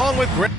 Along with Grant.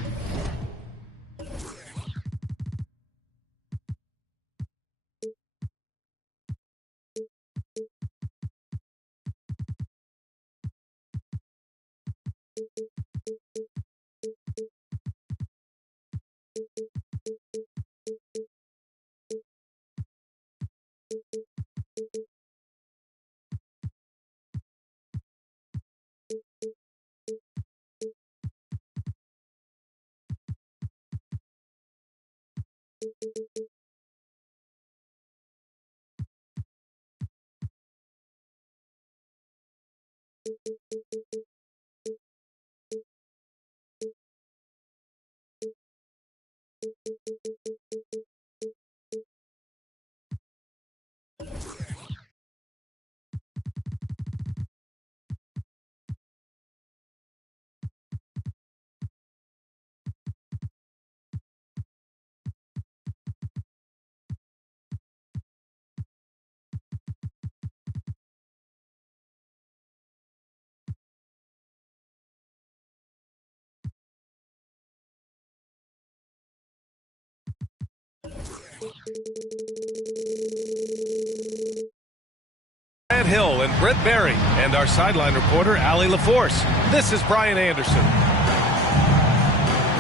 Grant Hill and Brent Barry, and our sideline reporter, Allie LaForce. This is Brian Anderson. Here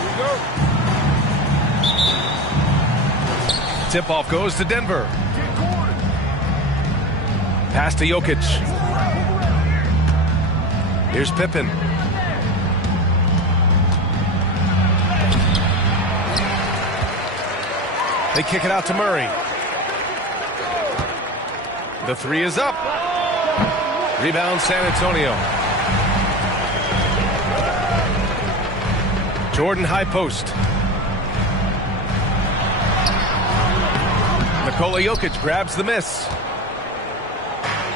we go. Tip-off goes to Denver. Pass to Jokic. Here's Pippen. They kick it out to Murray. The three is up. Rebound San Antonio. Jordan high post. Nikola Jokic grabs the miss.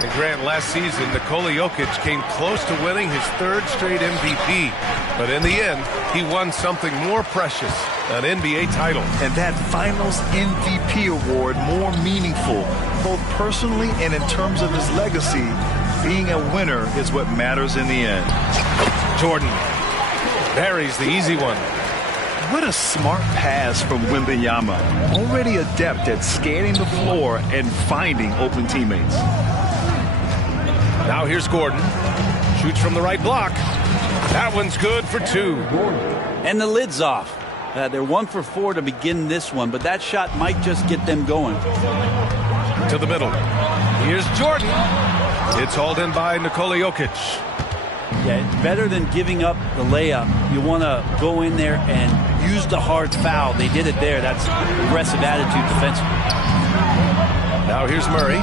And Grant, last season, Nikola Jokic came close to winning his third straight MVP. But in the end, he won something more precious, an NBA title. And that Finals MVP award more meaningful, both personally and in terms of his legacy. Being a winner is what matters in the end. Jordan buries the easy one. What a smart pass from Wembanyama. Already adept at scanning the floor and finding open teammates. Now here's Gordon. Shoots from the right block. That one's good for two. And the lid's off. They're 1 for 4 to begin this one, but that shot might just get them going. To the middle. Here's Jordan. It's hauled in by Nikola Jokic. Yeah, better than giving up the layup. You want to go in there and use the hard foul. They did it there. That's aggressive attitude defensively. Now here's Murray.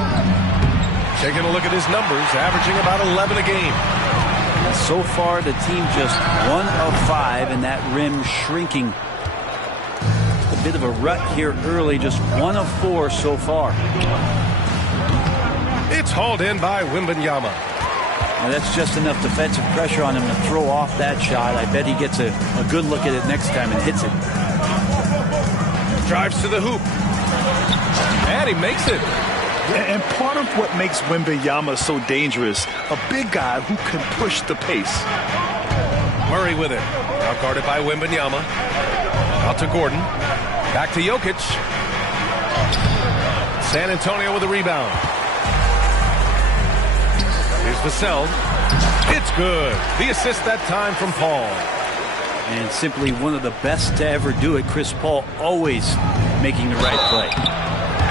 Taking a look at his numbers, averaging about 11 a game. So far, the team just 1 of 5, and that rim shrinking. A bit of a rut here early, just 1 of 4 so far. It's hauled in by Wembanyama. And that's just enough defensive pressure on him to throw off that shot. I bet he gets a good look at it next time and hits it. Drives to the hoop. And he makes it. And part of what makes Wembanyama so dangerous, a big guy who can push the pace. Murray with it. Now guarded by Wembanyama. Out to Gordon. Back to Jokic. San Antonio with a rebound. Here's Vassell. It's good. The assist that time from Paul. And simply one of the best to ever do it. Chris Paul always making the right play.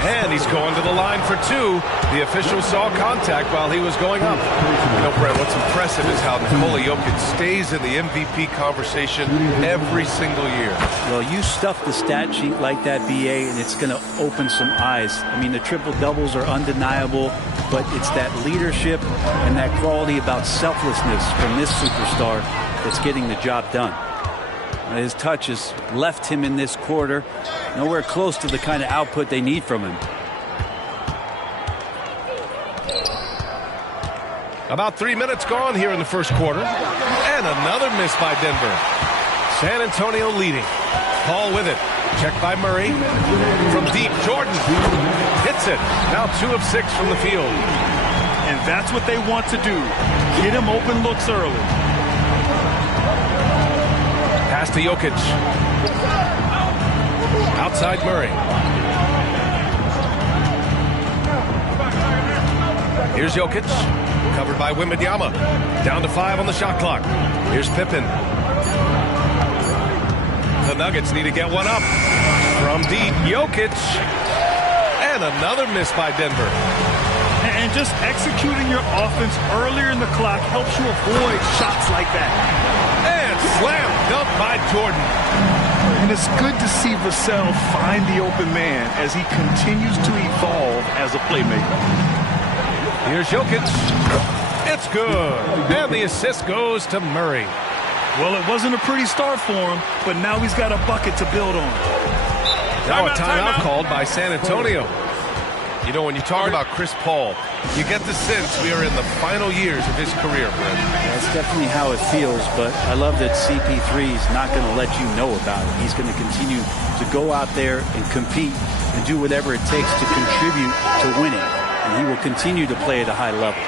And he's going to the line for two. The official saw contact while he was going up. You know, Brett, what's impressive is how Nikola Jokic stays in the MVP conversation every single year. Well, you stuff the stat sheet like that, BA, and it's going to open some eyes. I mean, the triple-doubles are undeniable, but it's that leadership and that quality about selflessness from this superstar that's getting the job done. His touch has left him in this quarter nowhere close to the kind of output they need from him. About 3 minutes gone here in the first quarter. And another miss by Denver. San Antonio leading. Paul with it. Checked by Murray. From deep, Jordan hits it. Now 2 of 6 from the field. And that's what they want to do. Get him open looks early. Pass to Jokic. Outside Murray. Here's Jokic. Covered by Wembanyama. Down to 5 on the shot clock. Here's Pippen. The Nuggets need to get one up. From deep, Jokic. And another miss by Denver. And just executing your offense earlier in the clock helps you avoid shots like that. Slam dunk by Jordan. And it's good to see Vassell find the open man as he continues to evolve as a playmaker. Here's Jokic. It's good. And the assist goes to Murray. Well, it wasn't a pretty start for him, but now he's got a bucket to build on. Now a timeout called by San Antonio. You know, when you talk about Chris Paul, you get the sense we are in the final years of his career, Brent. That's definitely how it feels, but I love that CP3 is not going to let you know about it. He's going to continue to go out there and compete and do whatever it takes to contribute to winning. And he will continue to play at a high level.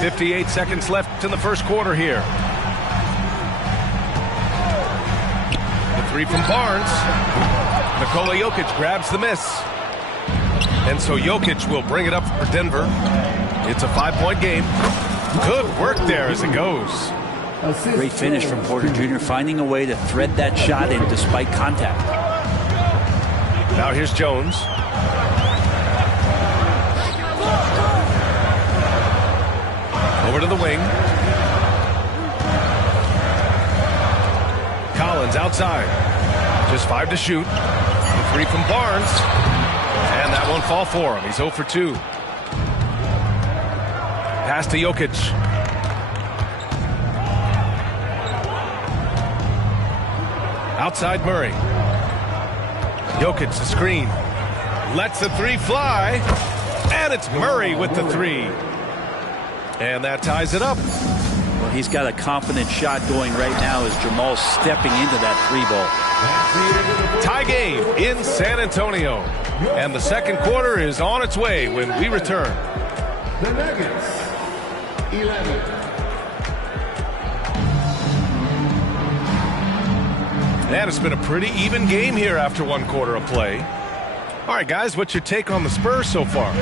58 seconds left in the first quarter here. The three from Barnes. Nikola Jokic grabs the miss. And so Jokic will bring it up for Denver. It's a 5-point game. Good work there as it goes. Great finish from Porter Jr., finding a way to thread that shot in despite contact. Now here's Jones. Over to the wing. Collins outside. Just 5 to shoot. The three from Barnes. And that won't fall for him. He's 0 for 2. Pass to Jokic. Outside Murray. Jokic the screen. Lets the three fly. And it's Murray with the three. And that ties it up. Well, he's got a confident shot going right now as Jamal's stepping into that three ball. Tie game in San Antonio. And the second quarter is on its way when we return. The Nuggets, 11. And it's been a pretty even game here after one quarter of play. All right, guys, what's your take on the Spurs so far?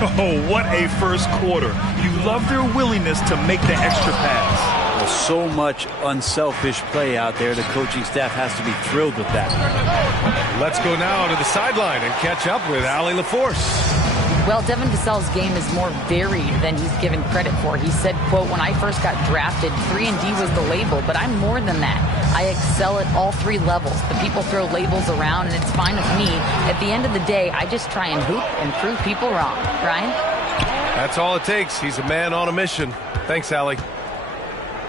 Oh, what a first quarter. You love their willingness to make the extra pass. Well, so much unselfish play out there. The coaching staff has to be thrilled with that. Let's go now to the sideline and catch up with Allie LaForce. Well, Devin Vassell's game is more varied than he's given credit for. He said, quote, "When I first got drafted, 3-and-D was the label, but I'm more than that. I excel at all three levels. The people throw labels around, and it's fine with me. At the end of the day, I just try and hoop and prove people wrong." Brian? That's all it takes. He's a man on a mission. Thanks, Allie.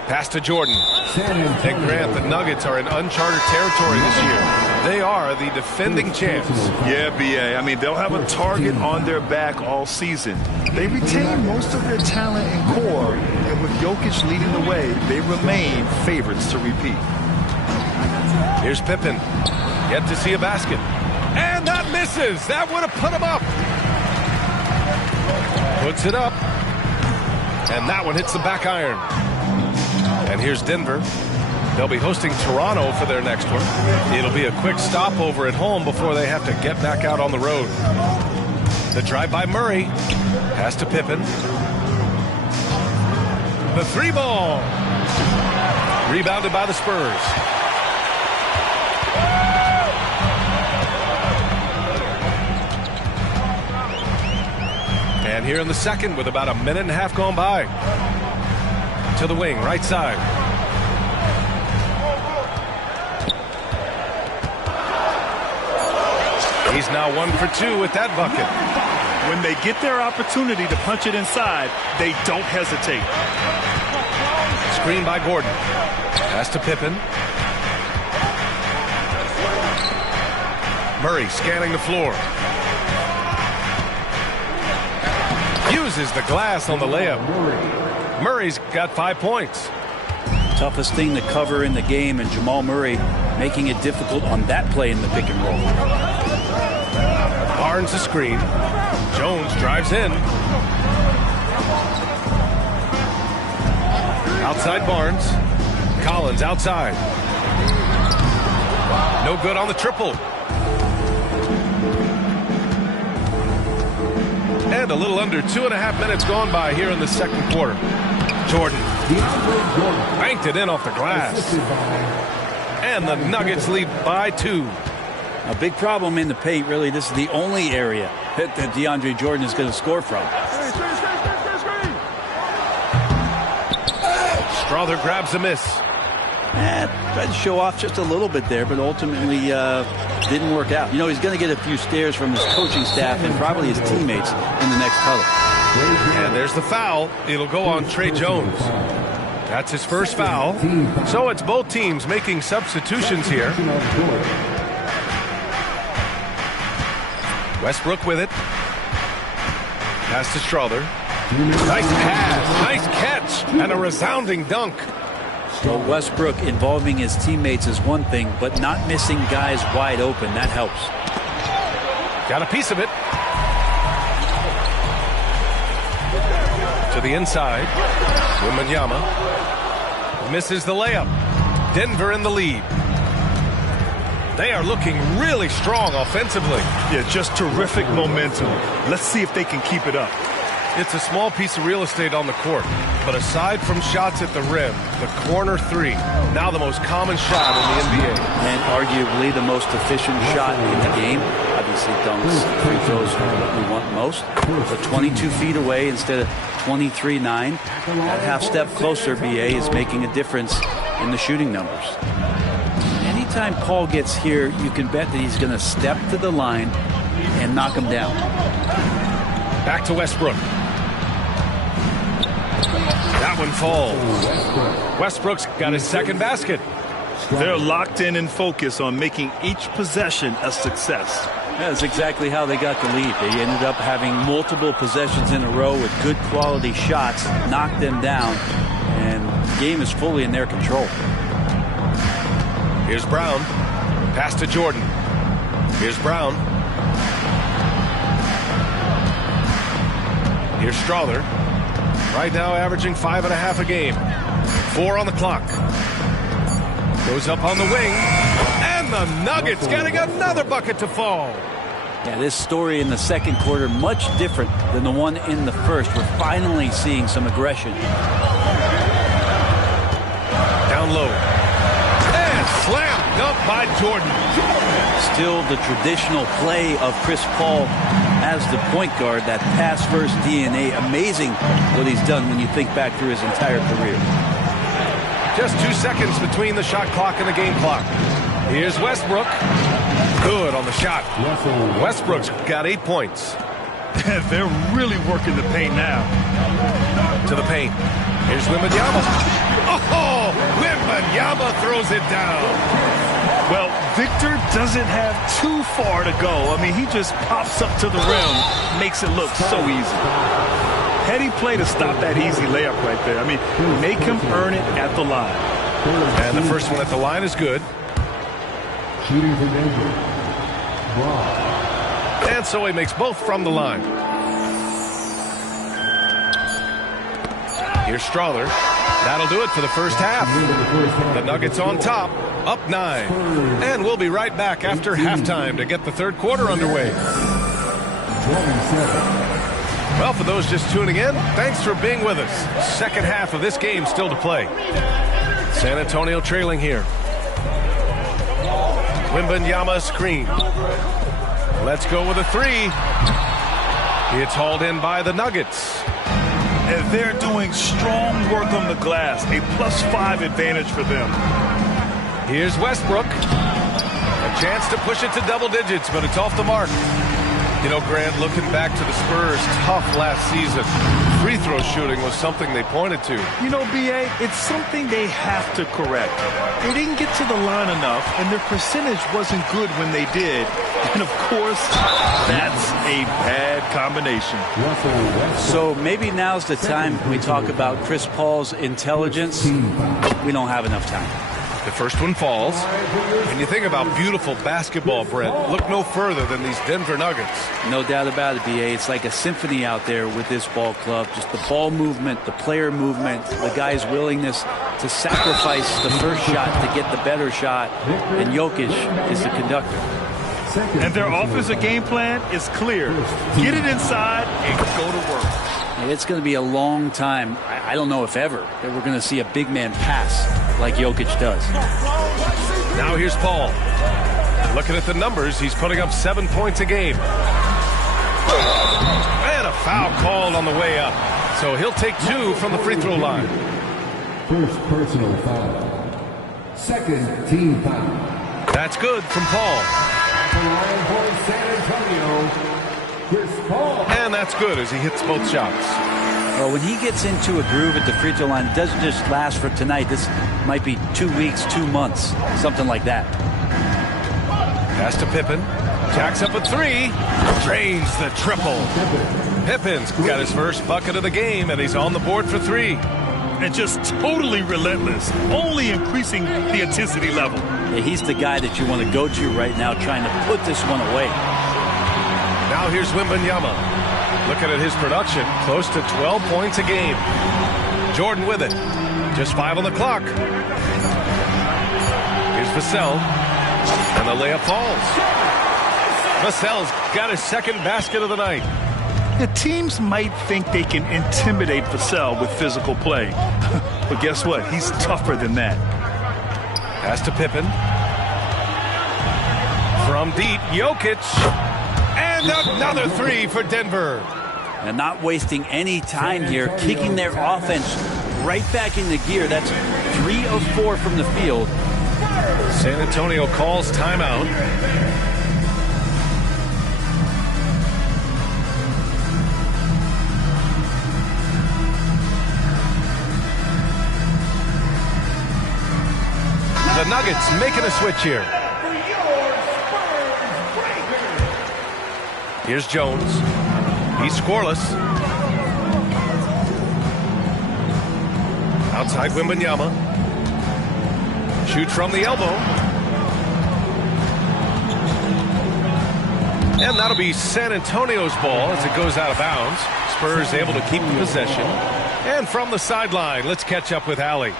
Pass to Jordan. And Grant, the Nuggets are in uncharted territory this year. They are the defending champs. Yeah, B.A. I mean, they'll have a target on their back all season. They retain most of their talent and core, and with Jokic leading the way, they remain favorites to repeat. Here's Pippen. Yet to see a basket. And that misses. That would have put him up. Puts it up. And that one hits the back iron. And here's Denver. They'll be hosting Toronto for their next one. It'll be a quick stopover at home before they have to get back out on the road. The drive by Murray. Pass to Pippen. The three ball. Rebounded by the Spurs. And here in the second with about a minute and a half gone by. To the wing, right side. He's now 1 for 2 with that bucket. When they get their opportunity to punch it inside, they don't hesitate. Screen by Gordon. Pass to Pippen. Murray scanning the floor. Uses the glass on the layup. Murray's got 5 points. Toughest thing to cover in the game, and Jamal Murray making it difficult on that play in the pick and roll. Barnes the screen. Jones drives in. Outside Barnes. Collins outside. No good on the triple. And a little under 2.5 minutes gone by here in the second quarter. Jordan banked it in off the glass. And the Nuggets lead by 2. A big problem in the paint, really. This is the only area that DeAndre Jordan is going to score from. Strother grabs a miss. Tried to show off just a little bit there, but ultimately didn't work out. You know, he's going to get a few stares from his coaching staff and probably his teammates in the next huddle. And there's the foul. It'll go on Trey Jones. That's his first foul. So it's both teams making substitutions here. Westbrook with it. Pass to Strother. Nice pass, nice catch, and a resounding dunk. Well, Westbrook involving his teammates is one thing, but not missing guys wide open, that helps. Got a piece of it. To the inside. Wembanyama misses the layup. Denver in the lead. They are looking really strong offensively. Yeah, just terrific momentum. Let's see if they can keep it up. It's a small piece of real estate on the court, but aside from shots at the rim, the corner three, now the most common shot in the NBA. And arguably the most efficient shot in the game. Obviously dunks, free throws are what we want most. But 22 feet away instead of 23-9. That half step closer, BA, is making a difference in the shooting numbers. Anytime Paul gets here, you can bet that he's going to step to the line and knock him down. Back to Westbrook. That one falls. Westbrook's got his second basket. They're locked in and focused on making each possession a success. That's exactly how they got the lead. They ended up having multiple possessions in a row with good quality shots, knocked them down, and the game is fully in their control. Here's Brown. Pass to Jordan. Here's Brown. Here's Strother. Right now averaging 5.5 a game. 4 on the clock. Goes up on the wing. And the Nuggets getting another bucket to fall. Yeah, this story in the second quarter much different than the one in the first. We're finally seeing some aggression. Down low. And slam dunk by Jordan. Still the traditional play of Chris Paul as the point guard, that pass-first DNA. Amazing what he's done when you think back through his entire career. Just 2 seconds between the shot clock and the game clock. Here's Westbrook. Good on the shot. Westbrook's got 8 points. They're really working the paint now. To the paint. Here's Wembanyama. Oh, Wembanyama throws it down. Well, Victor doesn't have too far to go. I mean, he just pops up to the rim, makes it look so easy. Heady play to stop that easy layup right there. I mean, make him earn it at the line. And the first one at the line is good. Shooting for Denver. Braun. And so he makes both from the line. Here's Strawther. That'll do it for the first half. The Nuggets on top, up 9. And we'll be right back after halftime to get the third quarter underway. Well, for those just tuning in, thanks for being with us. Second half of this game still to play. San Antonio trailing here. Wembanyama screen. Let's go with a 3. It's hauled in by the Nuggets. And they're doing strong work on the glass. A +5 advantage for them. Here's Westbrook. A chance to push it to double digits, but it's off the mark. You know, Grant, looking back to the Spurs' tough last season, free throw shooting was something they pointed to. You know, B.A., it's something they have to correct. They didn't get to the line enough, and their percentage wasn't good when they did. And, of course, that's a bad combination. So maybe now's the time we talk about Chris Paul's intelligence. We don't have enough time. The first one falls. When you think about beautiful basketball, Brent, look no further than these Denver Nuggets. No doubt about it, B.A. It's like a symphony out there with this ball club. Just the ball movement, the player movement, the guy's willingness to sacrifice the first shot to get the better shot. And Jokic is the conductor. And their offensive game plan is clear. Get it inside and go to work. It's going to be a long time, I don't know if ever, that we're going to see a big man pass like Jokic does. Now here's Paul. Looking at the numbers, he's putting up 7 points a game. And a foul called on the way up. So he'll take 2 from the free throw line. First personal foul. Second team foul. That's good from Paul. The line for San Antonio, Chris Paul. And that's good as he hits both shots. Well, when he gets into a groove at the free throw line, it doesn't just last for tonight. This might be 2 weeks, 2 months, something like that. Pass to Pippen. Jacks up a 3. Drains the triple. Pippen's got his first bucket of the game, and he's on the board for 3. And just totally relentless, only increasing the intensity level. Yeah, he's the guy that you want to go to right now, trying to put this one away. Now here's Wembanyama. Looking at his production, close to 12 points a game. Jordan with it. Just 5 on the clock. Here's Vassell. And the layup falls. Vassell's got his second basket of the night. The teams might think they can intimidate Vassell with physical play. But guess what? He's tougher than that. Pass to Pippen. From deep, Jokic. And another 3 for Denver. And not wasting any time here, kicking their offense right back into gear. That's 3 of 4 from the field. San Antonio calls timeout. The Nuggets making a switch here. Here's Jones. He's scoreless. Outside Wembanyama. Shoots from the elbow. And that'll be San Antonio's ball as it goes out of bounds. Spurs able to keep the possession. And from the sideline, let's catch up with Allie.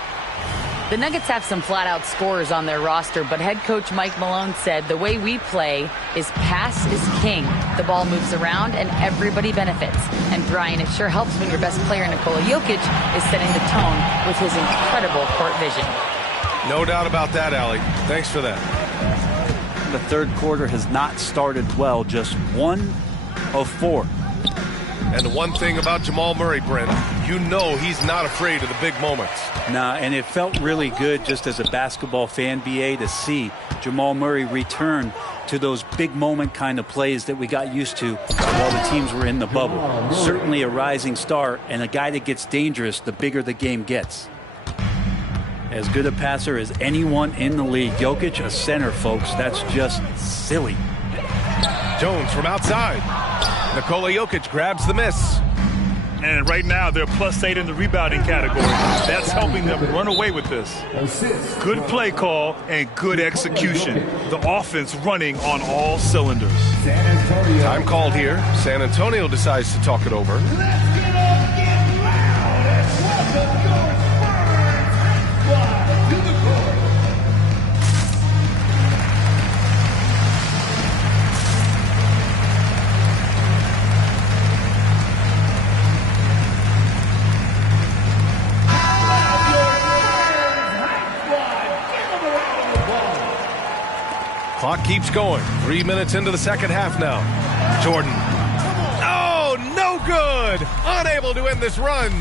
The Nuggets have some flat-out scorers on their roster, but head coach Mike Malone said the way we play is pass is king. The ball moves around and everybody benefits. And Brian, it sure helps when your best player, Nikola Jokic, is setting the tone with his incredible court vision. No doubt about that, Allie. Thanks for that. The third quarter has not started well, just 1 of 4. And the one thing about Jamal Murray, Brent, you know he's not afraid of the big moments. Nah, and it felt really good just as a basketball fan, BA, to see Jamal Murray return to those big moment kind of plays that we got used to while the teams were in the bubble. Certainly a rising star and a guy that gets dangerous the bigger the game gets. as good a passer as anyone in the league. Jokic, a center, folks. That's just silly. Jones from outside. Nikola Jokic grabs the miss. And right now, they're +8 in the rebounding category. That's helping them run away with this. Good play call and good execution. The offense running on all cylinders. Time called here. San Antonio decides to talk it over. Let's get up, get loud, and welcome your Spurs squad to the court. Clock keeps going. 3 minutes into the second half now. Jordan. Oh, no good. Unable to end this run.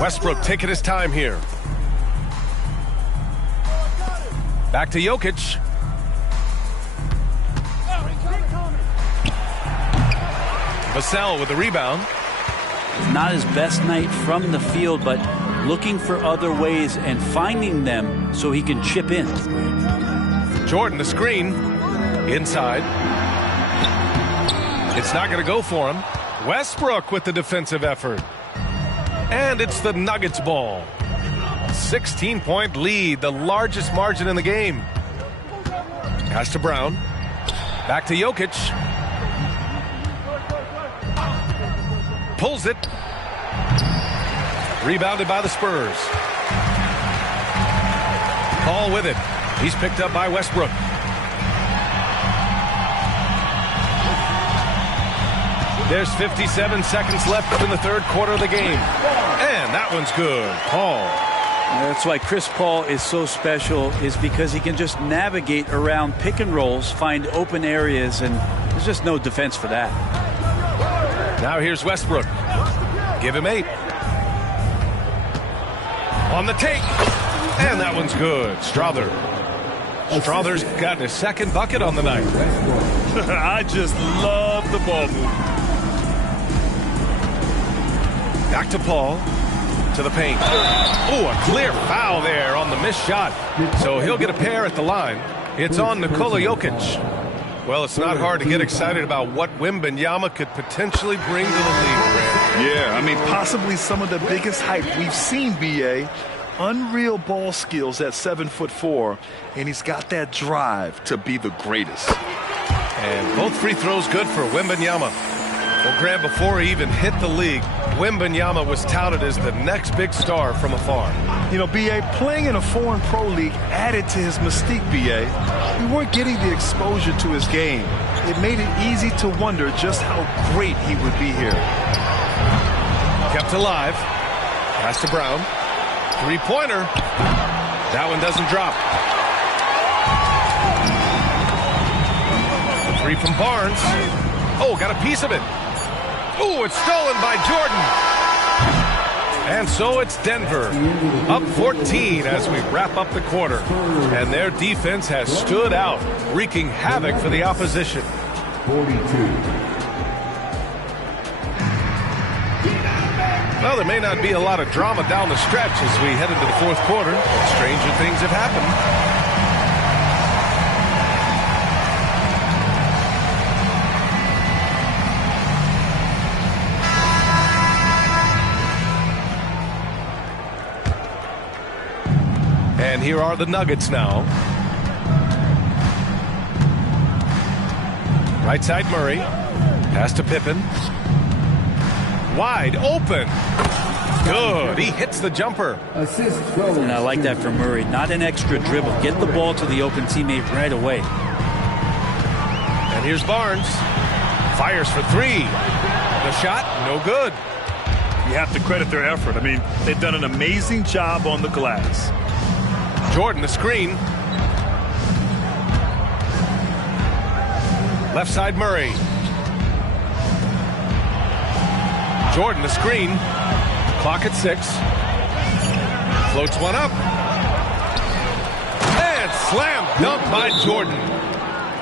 Westbrook taking his time here. Back to Jokic. Vassell with the rebound. Not his best night from the field, but looking for other ways and finding them so he can chip in. Jordan, the screen. Inside. It's not going to go for him. Westbrook with the defensive effort. And it's the Nuggets ball. 16-point lead, the largest margin in the game. Pass to Brown. Back to Jokic. Pulls it. Rebounded by the Spurs. Paul with it. He's picked up by Westbrook. There's 57 seconds left in the third quarter of the game. And that one's good. Paul. That's why Chris Paul is so special, is because he can just navigate around pick and rolls, find open areas, and there's just no defense for that. Now here's Westbrook. Give him 8. On the take. And that one's good. Strother's gotten his second bucket on the night. I just love the ball movement. Back to Paul. To the paint. Oh, a clear foul there on the missed shot. So he'll get a pair at the line. It's on Nikola Jokic. Well, it's not hard to get excited about what Wembanyama could potentially bring to the league, Grant. Yeah, I mean, possibly some of the biggest hype we've seen, B.A. Unreal ball skills at 7'4", and he's got that drive to be the greatest. And both free throws good for Wembanyama. Well, Grant, before he even hit the league, Wembanyama was touted as the next big star from afar. You know, B.A., playing in a foreign pro league added to his mystique, B.A. We weren't getting the exposure to his game. It made it easy to wonder just how great he would be here. Kept alive. Pass to Brown. Three-pointer. That one doesn't drop. The three from Barnes. Oh, got a piece of it. Oh, it's stolen by Jordan. And so it's Denver, up 14 as we wrap up the quarter. And their defense has stood out, wreaking havoc for the opposition. 42. Well, there may not be a lot of drama down the stretch as we head into the fourth quarter, but stranger things have happened. And here are the Nuggets now. Right side Murray. Pass to Pippen. Wide open. Good. He hits the jumper. Assist And I like that from Murray. Not an extra dribble. Get the ball to the open teammate right away. And here's Barnes. Fires for 3. The shot, no good. You have to credit their effort. I mean, they've done an amazing job on the glass. Jordan, the screen. Left side Murray. Jordan, the screen. Clock at 6. Floats one up. And slam dunk by Jordan.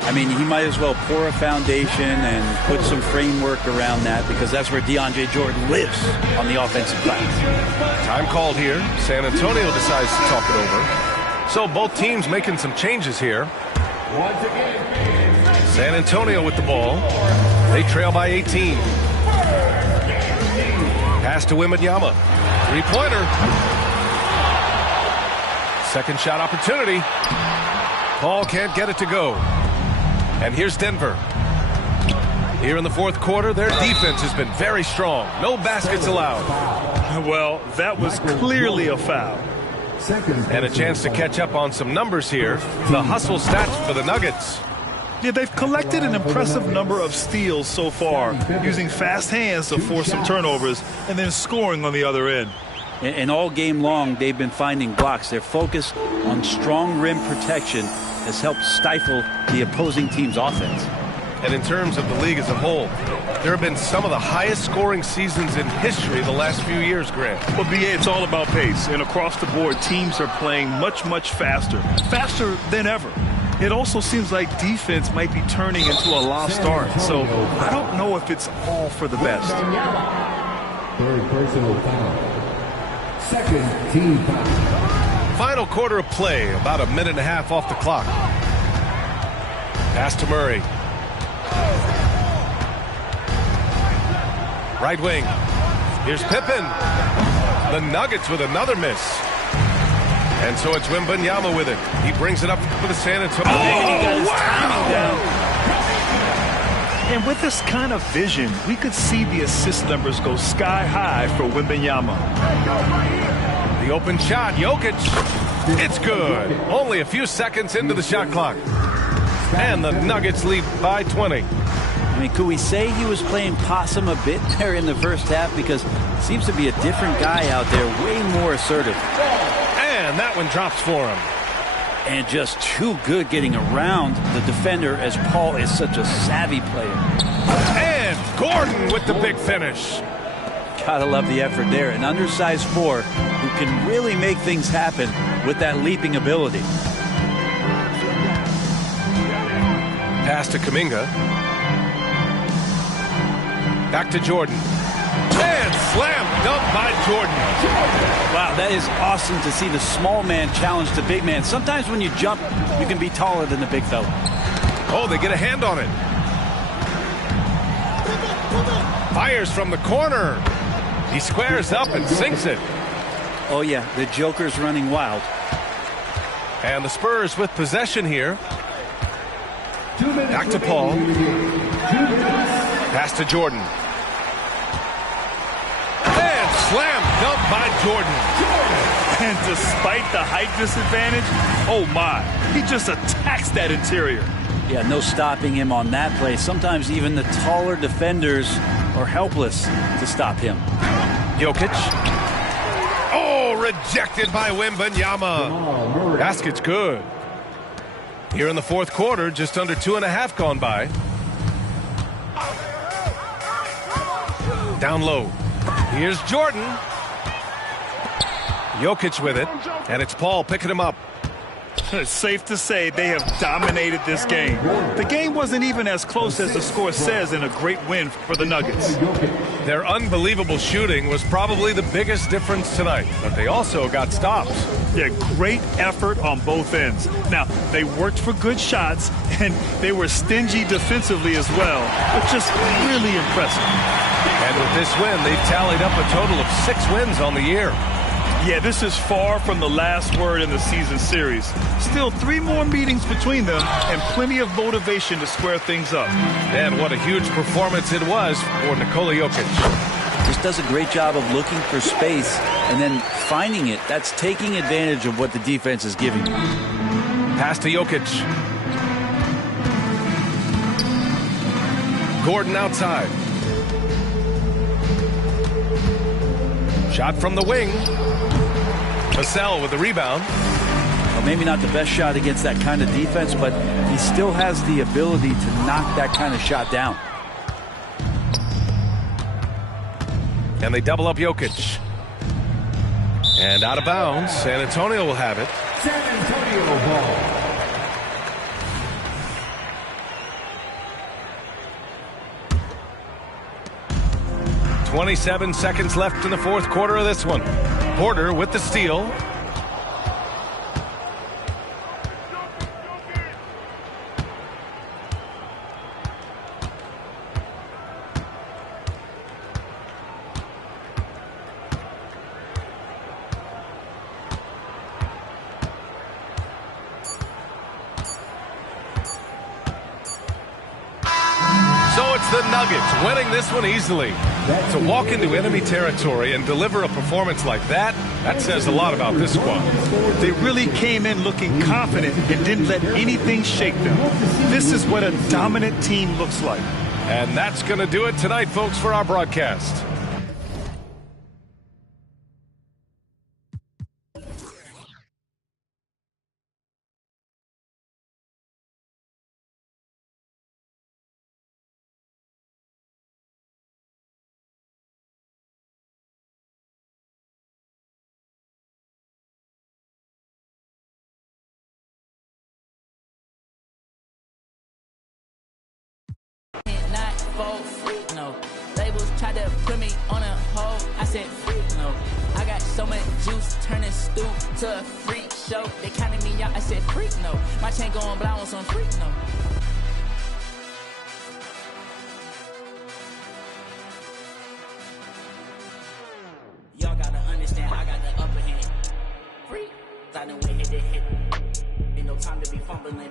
I mean, he might as well pour a foundation and put some framework around that, because that's where DeAndre Jordan lives on the offensive glass. Time called here. San Antonio decides to talk it over. So both teams making some changes here. San Antonio with the ball. They trail by 18. Pass to Wembanyama. Three-pointer. Second shot opportunity. Paul can't get it to go. And here's Denver. Here in the fourth quarter, their defense has been very strong. No baskets allowed. Well, that was clearly a foul. And a chance to catch up on some numbers here. The hustle stats for the Nuggets. Yeah, they've collected an impressive number of steals so far, using fast hands to force some turnovers and then scoring on the other end. And all game long, they've been finding blocks. Their focus on strong rim protection has helped stifle the opposing team's offense. And in terms of the league as a whole, there have been some of the highest scoring seasons in history the last few years, Grant. Well, BA, it's all about pace. And across the board, teams are playing much, much faster. Faster than ever. It also seems like defense might be turning into a lost art. So I don't know if it's all for the best. Third personal foul. Second team foul. Final quarter of play, about a minute and a half off the clock. Pass to Murray. Right wing. Here's Pippen. The Nuggets with another miss. And so it's Wembanyama with it. He brings it up for the San Antonio. Oh, wow! And with this kind of vision, we could see the assist numbers go sky high for Wembanyama. The open shot, Jokic. It's good. Only a few seconds into the shot clock. And the Nuggets lead by 20. I mean, could we say he was playing possum a bit there in the first half? Because it seems to be a different guy out there, way more assertive. And that one drops for him. And just too good getting around the defender, as Paul is such a savvy player. And Gordon with the big finish. Gotta love the effort there. An undersized four who can really make things happen with that leaping ability. Pass to Kuminga. Back to Jordan. And slam dunk by Jordan. Wow, that is awesome to see the small man challenge the big man. Sometimes when you jump, you can be taller than the big fella. Oh, they get a hand on it. Fires from the corner. He squares up and sinks it. Oh, yeah, the Joker's running wild. And the Spurs with possession here. Back to Paul. Pass to Jordan. And slam dunk by Jordan. And despite the height disadvantage, oh my, he just attacks that interior. Yeah, no stopping him on that play. Sometimes even the taller defenders are helpless to stop him. Jokic. Oh, rejected by Wembanyama. Basket's good. Here in the fourth quarter, just under 2.5 gone by. Down low. Here's Jordan. Jokic with it, and it's Paul picking him up. It's safe to say they have dominated this game. The game wasn't even as close as the score says, in a great win for the Nuggets. Their unbelievable shooting was probably the biggest difference tonight, but they also got stops. Yeah, great effort on both ends. Now, they worked for good shots, and they were stingy defensively as well, but just really impressive. And with this win, they've tallied up a total of 6 wins on the year. Yeah, this is far from the last word in the season series. Still 3 more meetings between them and plenty of motivation to square things up. And what a huge performance it was for Nikola Jokic. Just does a great job of looking for space and then finding it. That's taking advantage of what the defense is giving. Pass to Jokic. Gordon outside. Shot from the wing. Vassell with the rebound. Well, maybe not the best shot against that kind of defense, but he still has the ability to knock that kind of shot down. And they double up Jokic. And out of bounds. San Antonio will have it. San Antonio ball. 27 seconds left in the fourth quarter of this one. Porter with the steal. The Nuggets winning this one easily. To walk into enemy territory and deliver a performance like that, that says a lot about this squad. They really came in looking confident and didn't let anything shake them. This is what a dominant team looks like. And that's going to do it tonight, folks, for our broadcast. No, labels tried to put me on a hold. I said freak no. I got so much juice, turning stoop to a freak show. They counted me out. I said freak no. My chain going blind on some freak no. Y'all gotta understand, I got the upper hand. Freak, I done went hit to hit. Ain't no time to be fumbling.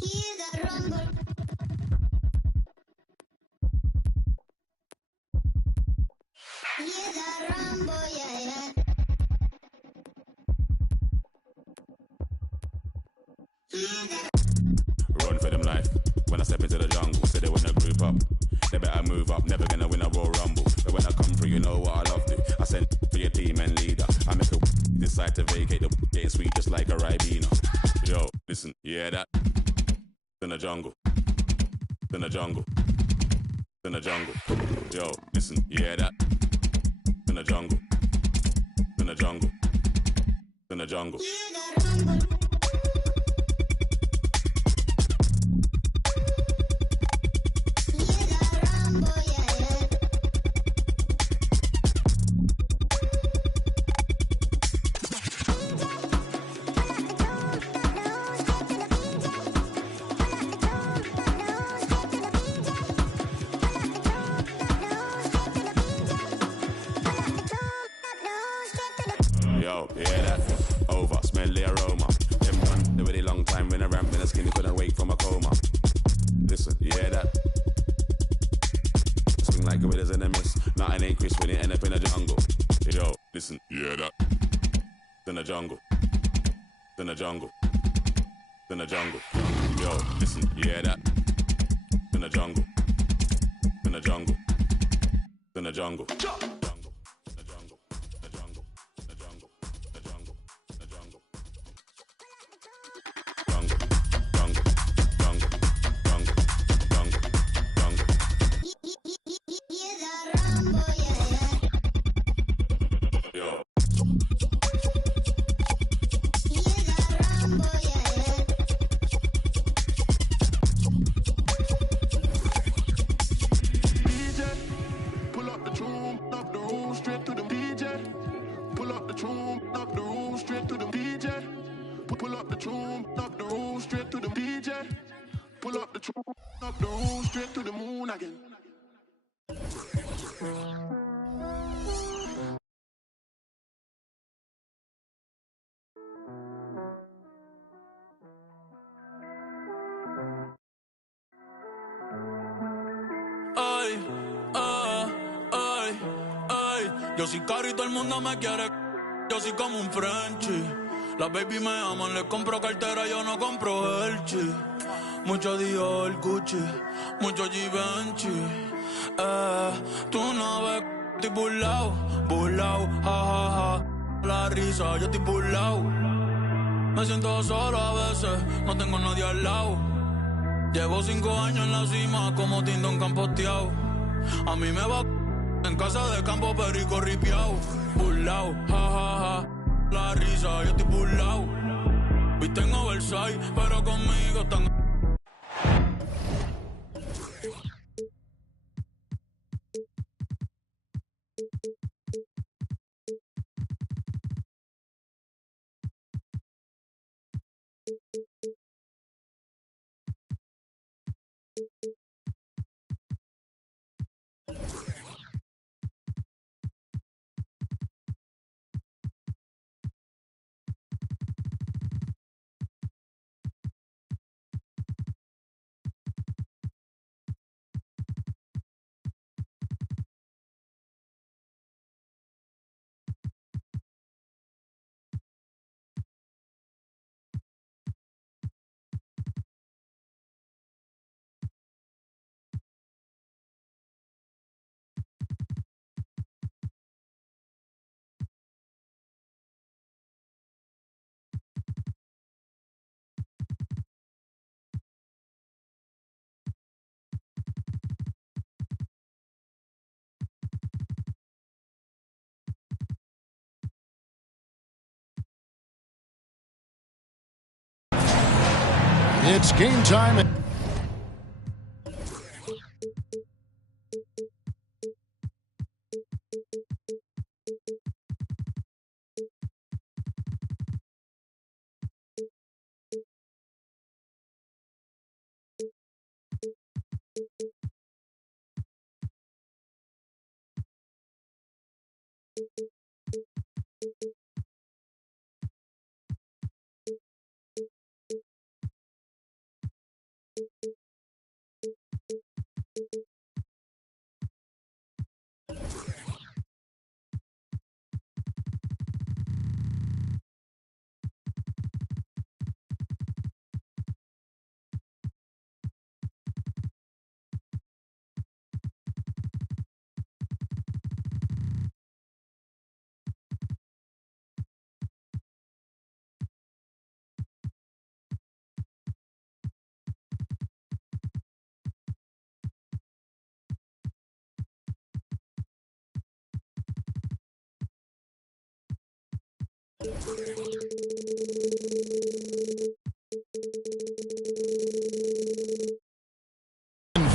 Hear the rumble. Hear the rumble, yeah, yeah. Run for them life. When I step into the jungle, say they wanna group up. They better move up, never gonna win a Royal Rumble. But when I come through, you know what I love to. I send for your team and leader. I make a decide to vacate the getting sweet just like a Ribena. Yo, listen, yeah that. In the jungle, in the jungle, in the jungle. Yo, listen, yeah that. In the jungle, in the jungle, in the jungle. Jungle, in the jungle, in the jungle. Yo, listen, yeah that. In the jungle, in the jungle, in the jungle. Yo soy caro y todo el mundo me quiere. Yo soy como un Frenchie. Las baby me aman, les compro cartera, yo no compro Elchi. Mucho Dior, Gucci, mucho Givenchy. Tú no ves, estoy burlao, ja, ja, ja. La risa, yo estoy burlao. Me siento solo a veces, no tengo nadie al lado. Llevo 5 años en la cima, como Tindon campoteado. A mí me va En casa de campo perico ripiao, burlao, ja ja ja. La risa, yo estoy burlao. Viste en Oversize, pero conmigo están. It's game time.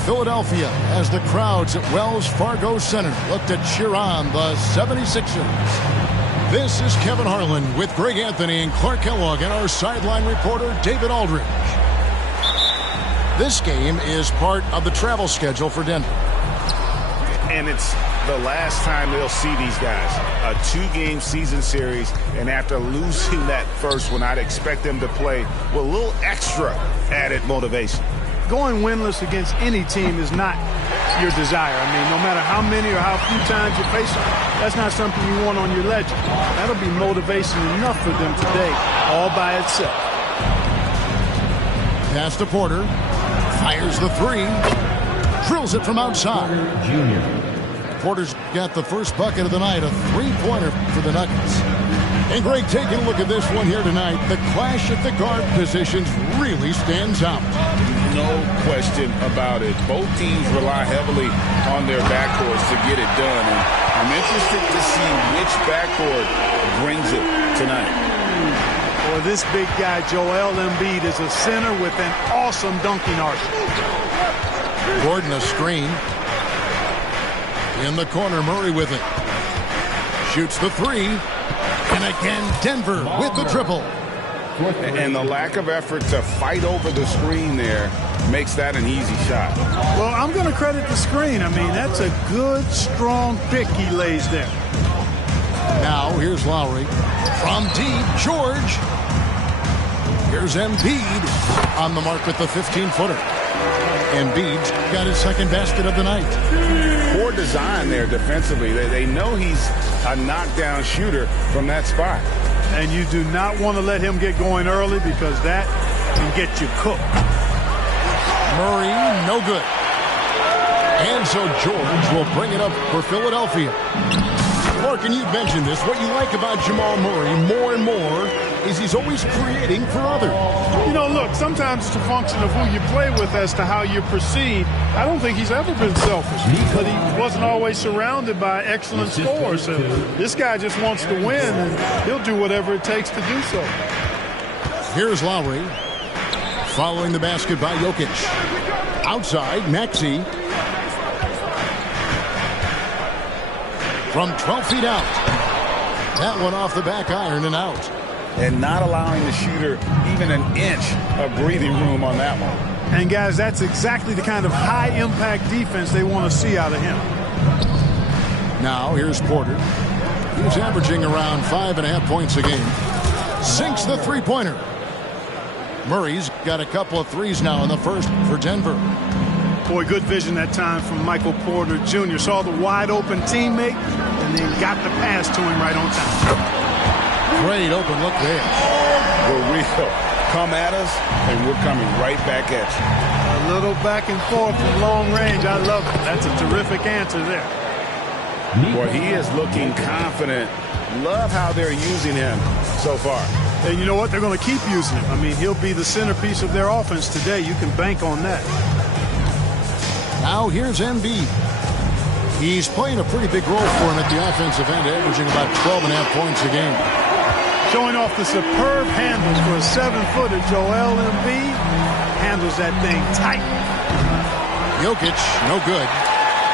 Philadelphia, as the crowds at Wells Fargo Center look to cheer on the 76ers. This is Kevin Harlan with Greg Anthony and Clark Kellogg and our sideline reporter David Aldridge. This game is part of the travel schedule for Denver. And it's the last time they'll see these guys. A 2-game season series, and after losing that first one, I'd expect them to play with a little extra added motivation. Going winless against any team is not your desire. I mean, no matter how many or how few times you face them, that's not something you want on your ledger. That'll be motivation enough for them today, all by itself. Pass to Porter. Fires the three. Drills it from outside. Porter's got the first bucket of the night, a three-pointer for the Nuggets. And Greg, taking a look at this one here tonight, the clash at the guard positions really stands out. No question about it. Both teams rely heavily on their backcourts to get it done. And I'm interested to see which backcourt brings it tonight. Boy, this big guy, Joel Embiid, is a center with an awesome dunking arsenal. Gordon a screen. In the corner, Murray with it. Shoots the three. And again, Denver with the triple. And the lack of effort to fight over the screen there makes that an easy shot. Well, I'm going to credit the screen. I mean, that's a good, strong pick he lays there. Now, here's Lowry. From deep, George. Here's Embiid on the mark with the 15-footer. Embiid's got his second basket of the night. Poor design there defensively. They know he's a knockdown shooter from that spot. And you do not want to let him get going early because that can get you cooked. Murray, no good. And so George will bring it up for Philadelphia. Clark, and you mentioned this, what you like about Jamal Murray more and more is he's always creating for others. You know, look, sometimes it's a function of who you play with as to how you proceed. I don't think he's ever been selfish, but he wasn't always surrounded by excellent scorers. And this guy just wants to win, and he'll do whatever it takes to do so. Here's Lowry. Following the basket by Jokic. Outside, Maxey. From 12 feet out. That one off the back iron and out. And not allowing the shooter even an inch of breathing room on that one. And, guys, that's exactly the kind of high-impact defense they want to see out of him. Now, here's Porter. He's averaging around 5.5 points a game. Sinks the three-pointer. Murray's got a couple of threes now in the first for Denver. Boy, good vision that time from Michael Porter Jr. Saw the wide-open teammate and then got the pass to him right on time. Great open look there. We're real. Come at us, and we're coming right back at you. A little back and forth from long range. I love it. That's a terrific answer there. Boy, he is looking confident. Love how they're using him so far. And you know what? They're going to keep using him. I mean, he'll be the centerpiece of their offense today. You can bank on that. Now here's Embiid. He's playing a pretty big role for him at the offensive end, averaging about 12.5 points a game. Showing off the superb handles for a 7-footer. Joel Embiid handles that thing tight. Jokic, no good.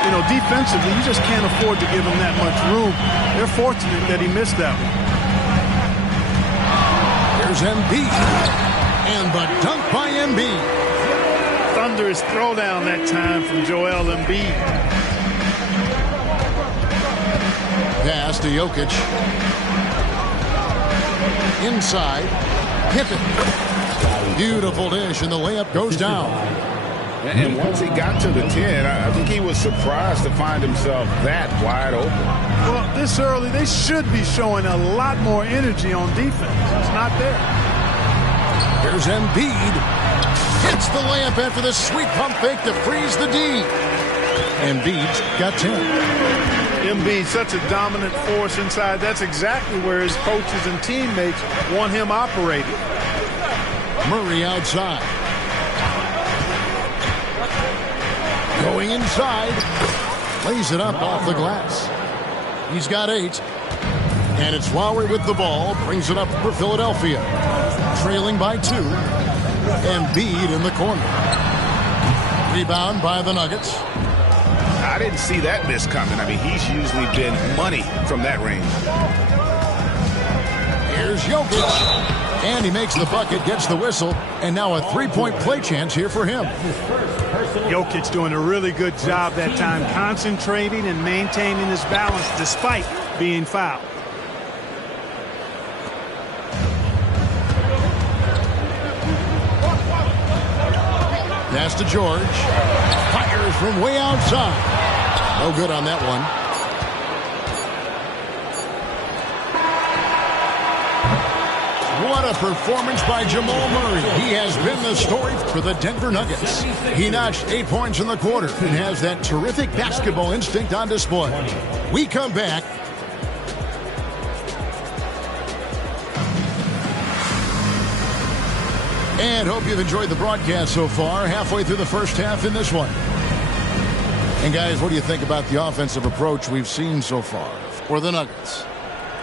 You know, defensively, you just can't afford to give him that much room. They're fortunate that he missed that one. Here's Embiid. And the dunk by Embiid. Thunderous throwdown that time from Joel Embiid. Pass to Jokic. Inside. Hit it. Beautiful dish, and the layup goes down. And once he got to the 10, I think he was surprised to find himself that wide open. Well, this early, they should be showing a lot more energy on defense. It's not there. Here's Embiid. Hits the layup after the sweet pump fake to freeze the D. Embiid's got 10. Embiid, such a dominant force inside. That's exactly where his coaches and teammates want him operating. Murray outside. Going inside. Lays it up off the glass. He's got 8. And it's Lowry with the ball. Brings it up for Philadelphia. Trailing by 2. Embiid in the corner. Rebound by the Nuggets. I didn't see that miss coming. I mean, he's usually been money from that range. Here's Jokic. And he makes the bucket, gets the whistle, and now a three-point play chance here for him. Jokic doing a really good job that time, concentrating and maintaining his balance despite being fouled. Pass to George. Fires from way outside. No good on that one. What a performance by Jamal Murray. He has been the story for the Denver Nuggets. He notched 8 points in the quarter and has that terrific basketball instinct on display. We come back. And hope you've enjoyed the broadcast so far. Halfway through the first half in this one. And guys, what do you think about the offensive approach we've seen so far for the Nuggets?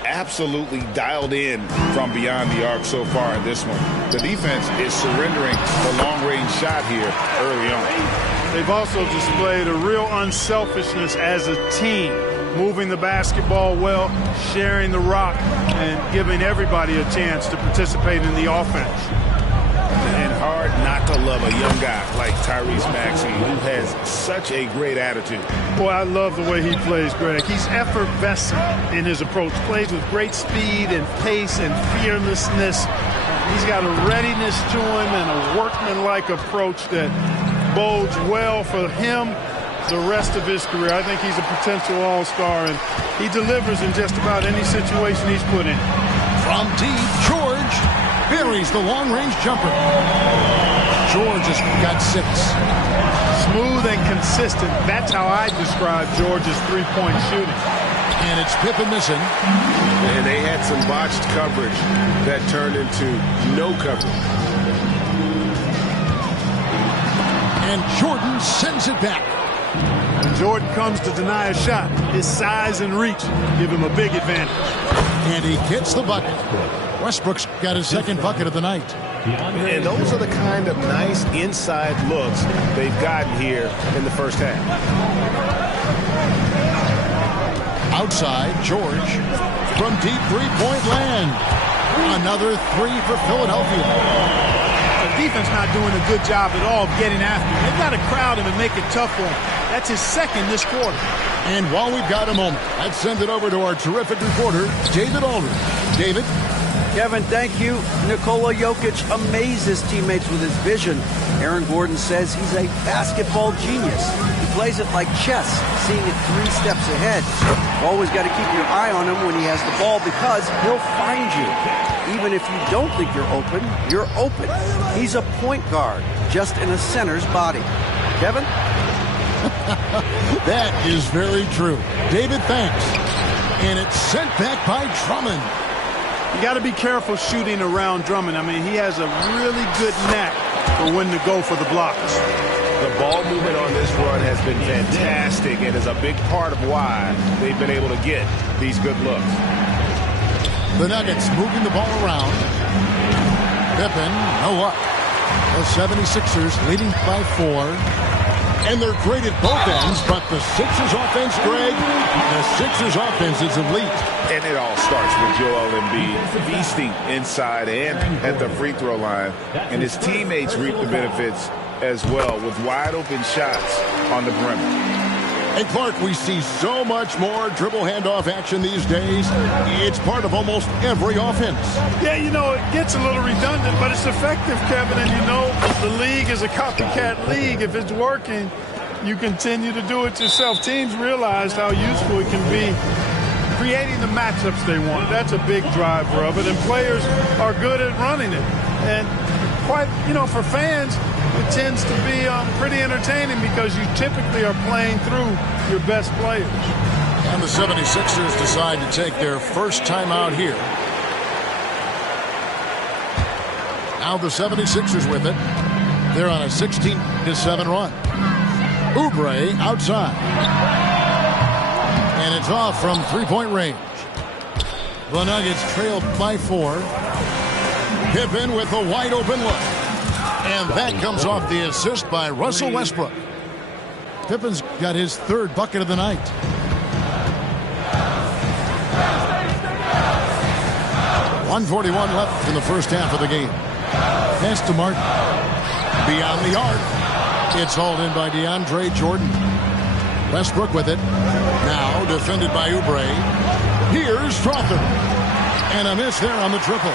Absolutely dialed in from beyond the arc so far in this one. The defense is surrendering the long-range shot here early on. They've also displayed a real unselfishness as a team, moving the basketball well, sharing the rock, and giving everybody a chance to participate in the offense. And hard not to love a young guy like Tyrese Maxey, who has such a great attitude. Boy, I love the way he plays, Greg. He's effervescent in his approach. Plays with great speed and pace and fearlessness. He's got a readiness to him and a workmanlike approach that bodes well for him the rest of his career. I think he's a potential all-star, and he delivers in just about any situation he's put in. From deep, George buries the long-range jumper. George has got 6. Smooth and consistent. That's how I describe George's three-point shooting. And it's Pippen missing. And they had some botched coverage that turned into no coverage. And Jordan sends it back. When Jordan comes to deny a shot, his size and reach give him a big advantage. And he gets the bucket. Westbrook's got his second bucket of the night. And those are the kind of nice inside looks they've gotten here in the first half. Outside, George from deep three-point land. Another three for Philadelphia. The defense not doing a good job at all of getting after him. They've got to crowd him and make it tough for him. That's his second this quarter. And while we've got a moment, let's send it over to our terrific reporter, David Aldridge. David? Kevin, thank you. Nikola Jokic amazes teammates with his vision. Aaron Gordon says he's a basketball genius. He plays it like chess, seeing it 3 steps ahead. Always got to keep your eye on him when he has the ball because he'll find you. Even if you don't think you're open, you're open. He's a point guard, just in a center's body. Kevin? That is very true. David, thanks. And it's sent back by Drummond. You got to be careful shooting around Drummond. I mean, he has a really good knack for when to go for the blocks. The ball movement on this run has been fantastic and is a big part of why they've been able to get these good looks. The Nuggets moving the ball around. Pippen, no luck. The 76ers leading by 4. And they're great at both ends, but the Sixers offense, Greg, the Sixers offense is elite. And it all starts with Joel Embiid feasting inside and at the free throw line. And his teammates reap the benefits as well with wide open shots on the perimeter. And Clark, we see so much more dribble handoff action these days. It's part of almost every offense. Yeah, you know, it gets a little redundant, but it's effective, Kevin. And you know, the league is a copycat league. If it's working, you continue to do it yourself. Teams realize how useful it can be creating the matchups they want. That's a big driver of it. And players are good at running it. And quite, you know, for fans, it tends to be pretty entertaining because you typically are playing through your best players. And the 76ers decide to take their first time out here. Now the 76ers with it. They're on a 16-7 run. Oubre outside. And it's off from three-point range. The Nuggets trailed by 4. Pippen with a wide-open look. And that comes off the assist by Russell Westbrook. Pippen's got his third bucket of the night. .141 left in the first half of the game. Pass to Martin. Beyond the arc. It's hauled in by DeAndre Jordan. Westbrook with it. Now defended by Oubre. Here's Strawther. And a miss there on the triple.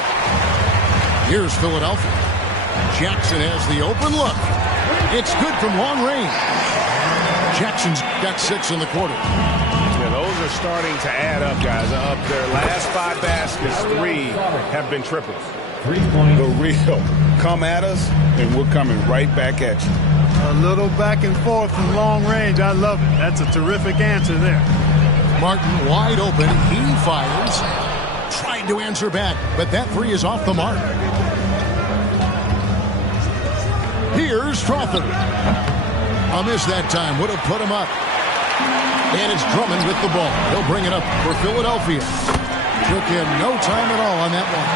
Here's Philadelphia. Jackson has the open look. It's good from long range. Jackson's got 6 in the quarter. Yeah, those are starting to add up, guys. Up their last 5 baskets, 3 have been triples. The real come at us, and we're coming right back at you. A little back and forth from long range. I love it. That's a terrific answer there. Martin wide open. He fires. Tried to answer back, but that 3 is off the mark. Here's Strawther. A miss that time. Would have put him up. And it's Drummond with the ball. He'll bring it up for Philadelphia. Took him no time at all on that one.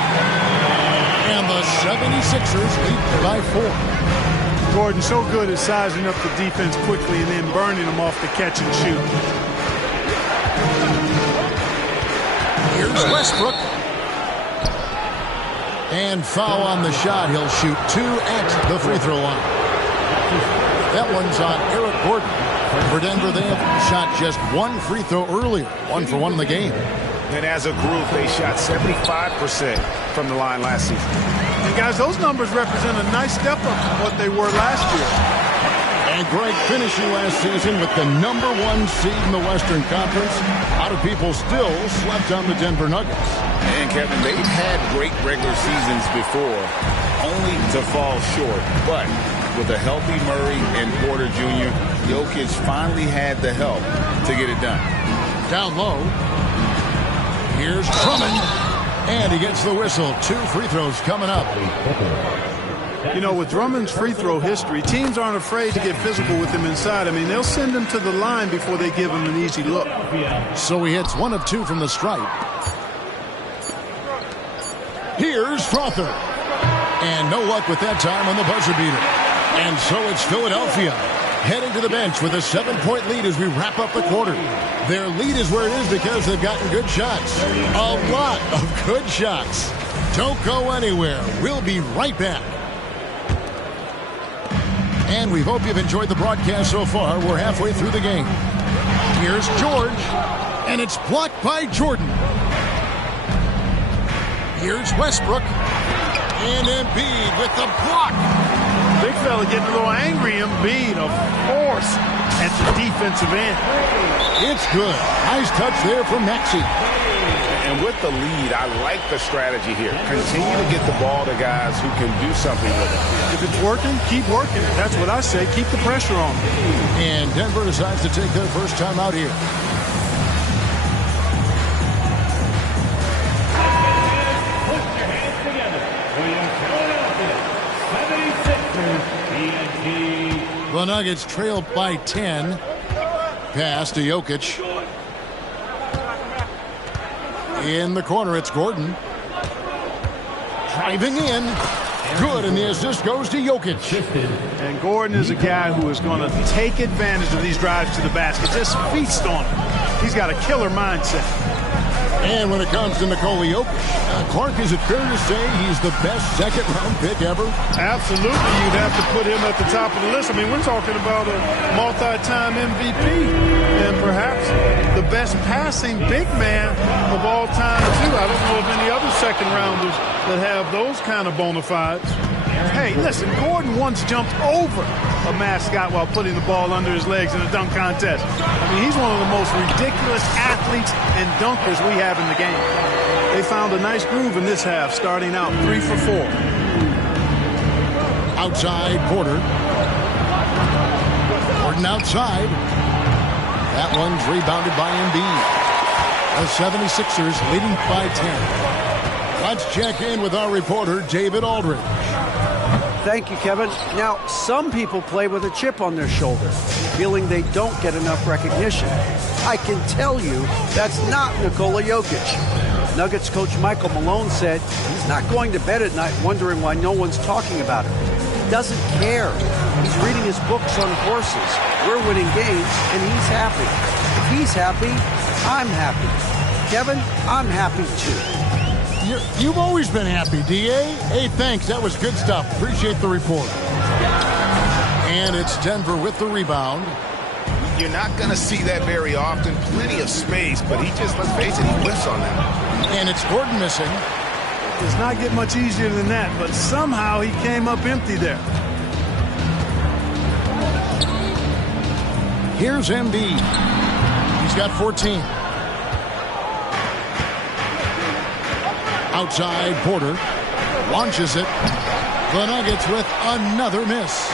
And the 76ers lead by 4. Gordon so good at sizing up the defense quickly and then burning them off the catch and shoot. Here's Westbrook. And foul on the shot. He'll shoot 2 at the free throw line. That one's on Eric Gordon. For Denver, they have shot just 1 free throw earlier. 1 for 1 in the game. And as a group, they shot 75% from the line last season. And guys, those numbers represent a nice step up from what they were last year. And Greg finishing last season with the #1 seed in the Western Conference. A lot of people still slept on the Denver Nuggets. And Kevin, they've had great regular seasons before, only to fall short. But with a healthy Murray and Porter Jr., Jokic finally had the help to get it done. Down low. Here's Drummond. And he gets the whistle. 2 free throws coming up. You know, with Drummond's free throw history, teams aren't afraid to get physical with him inside. I mean, they'll send him to the line before they give him an easy look. So he hits 1 of 2 from the stripe. Here's Frother. And no luck with that time on the buzzer beater. And so it's Philadelphia heading to the bench with a 7-point lead as we wrap up the quarter. Their lead is where it is because they've gotten good shots. A lot of good shots. Don't go anywhere. We'll be right back. And we hope you've enjoyed the broadcast so far. We're halfway through the game. Here's George. And it's blocked by Jordan. Here's Westbrook. And Embiid with the block. Big fella getting a little angry. Embiid, a force at the defensive end. It's good. Nice touch there from Maxey. And with the lead, I like the strategy here. Continue to get the ball to guys who can do something with it. If it's working, keep working. That's what I say. Keep the pressure on. And Denver decides to take their first time out here. The Nuggets trailed by 10. Pass to Jokic. In the corner, it's Gordon. Driving in. Good, and the assist goes to Jokic. And Gordon is a guy who is going to take advantage of these drives to the basket. Just feast on him. He's got a killer mindset. And when it comes to Nikola Jokic, Clark, is it fair to say he's the best second-round pick ever? Absolutely. You'd have to put him at the top of the list. I mean, we're talking about a multi-time MVP and perhaps the best passing big man of all time, too. I don't know of any other second-rounders that have those kind of bona fides. Hey, listen, Gordon once jumped over a mascot while putting the ball under his legs in a dunk contest. I mean, he's one of the most ridiculous athletes and dunkers we have in the game. They found a nice groove in this half, starting out 3 for 4. Outside, Porter. Gordon outside. That one's rebounded by Embiid. The 76ers leading by 10. Let's check in with our reporter, David Aldridge. Thank you, Kevin. Now, some people play with a chip on their shoulder, feeling they don't get enough recognition. I can tell you that's not Nikola Jokic. Nuggets coach Michael Malone said he's not going to bed at night wondering why no one's talking about it. He doesn't care. He's reading his books on horses. We're winning games, and he's happy. If he's happy, I'm happy. Kevin, I'm happy too. You've always been happy, D.A. Hey, thanks. That was good stuff. Appreciate the report. And it's Denver with the rebound. You're not going to see that very often. Plenty of space, but he just, let's face it, he whiffs on that. And it's Gordon missing. Does not get much easier than that, but somehow he came up empty there. Here's Embiid. He's got 14. Outside, Porter launches it. The Nuggets with another miss.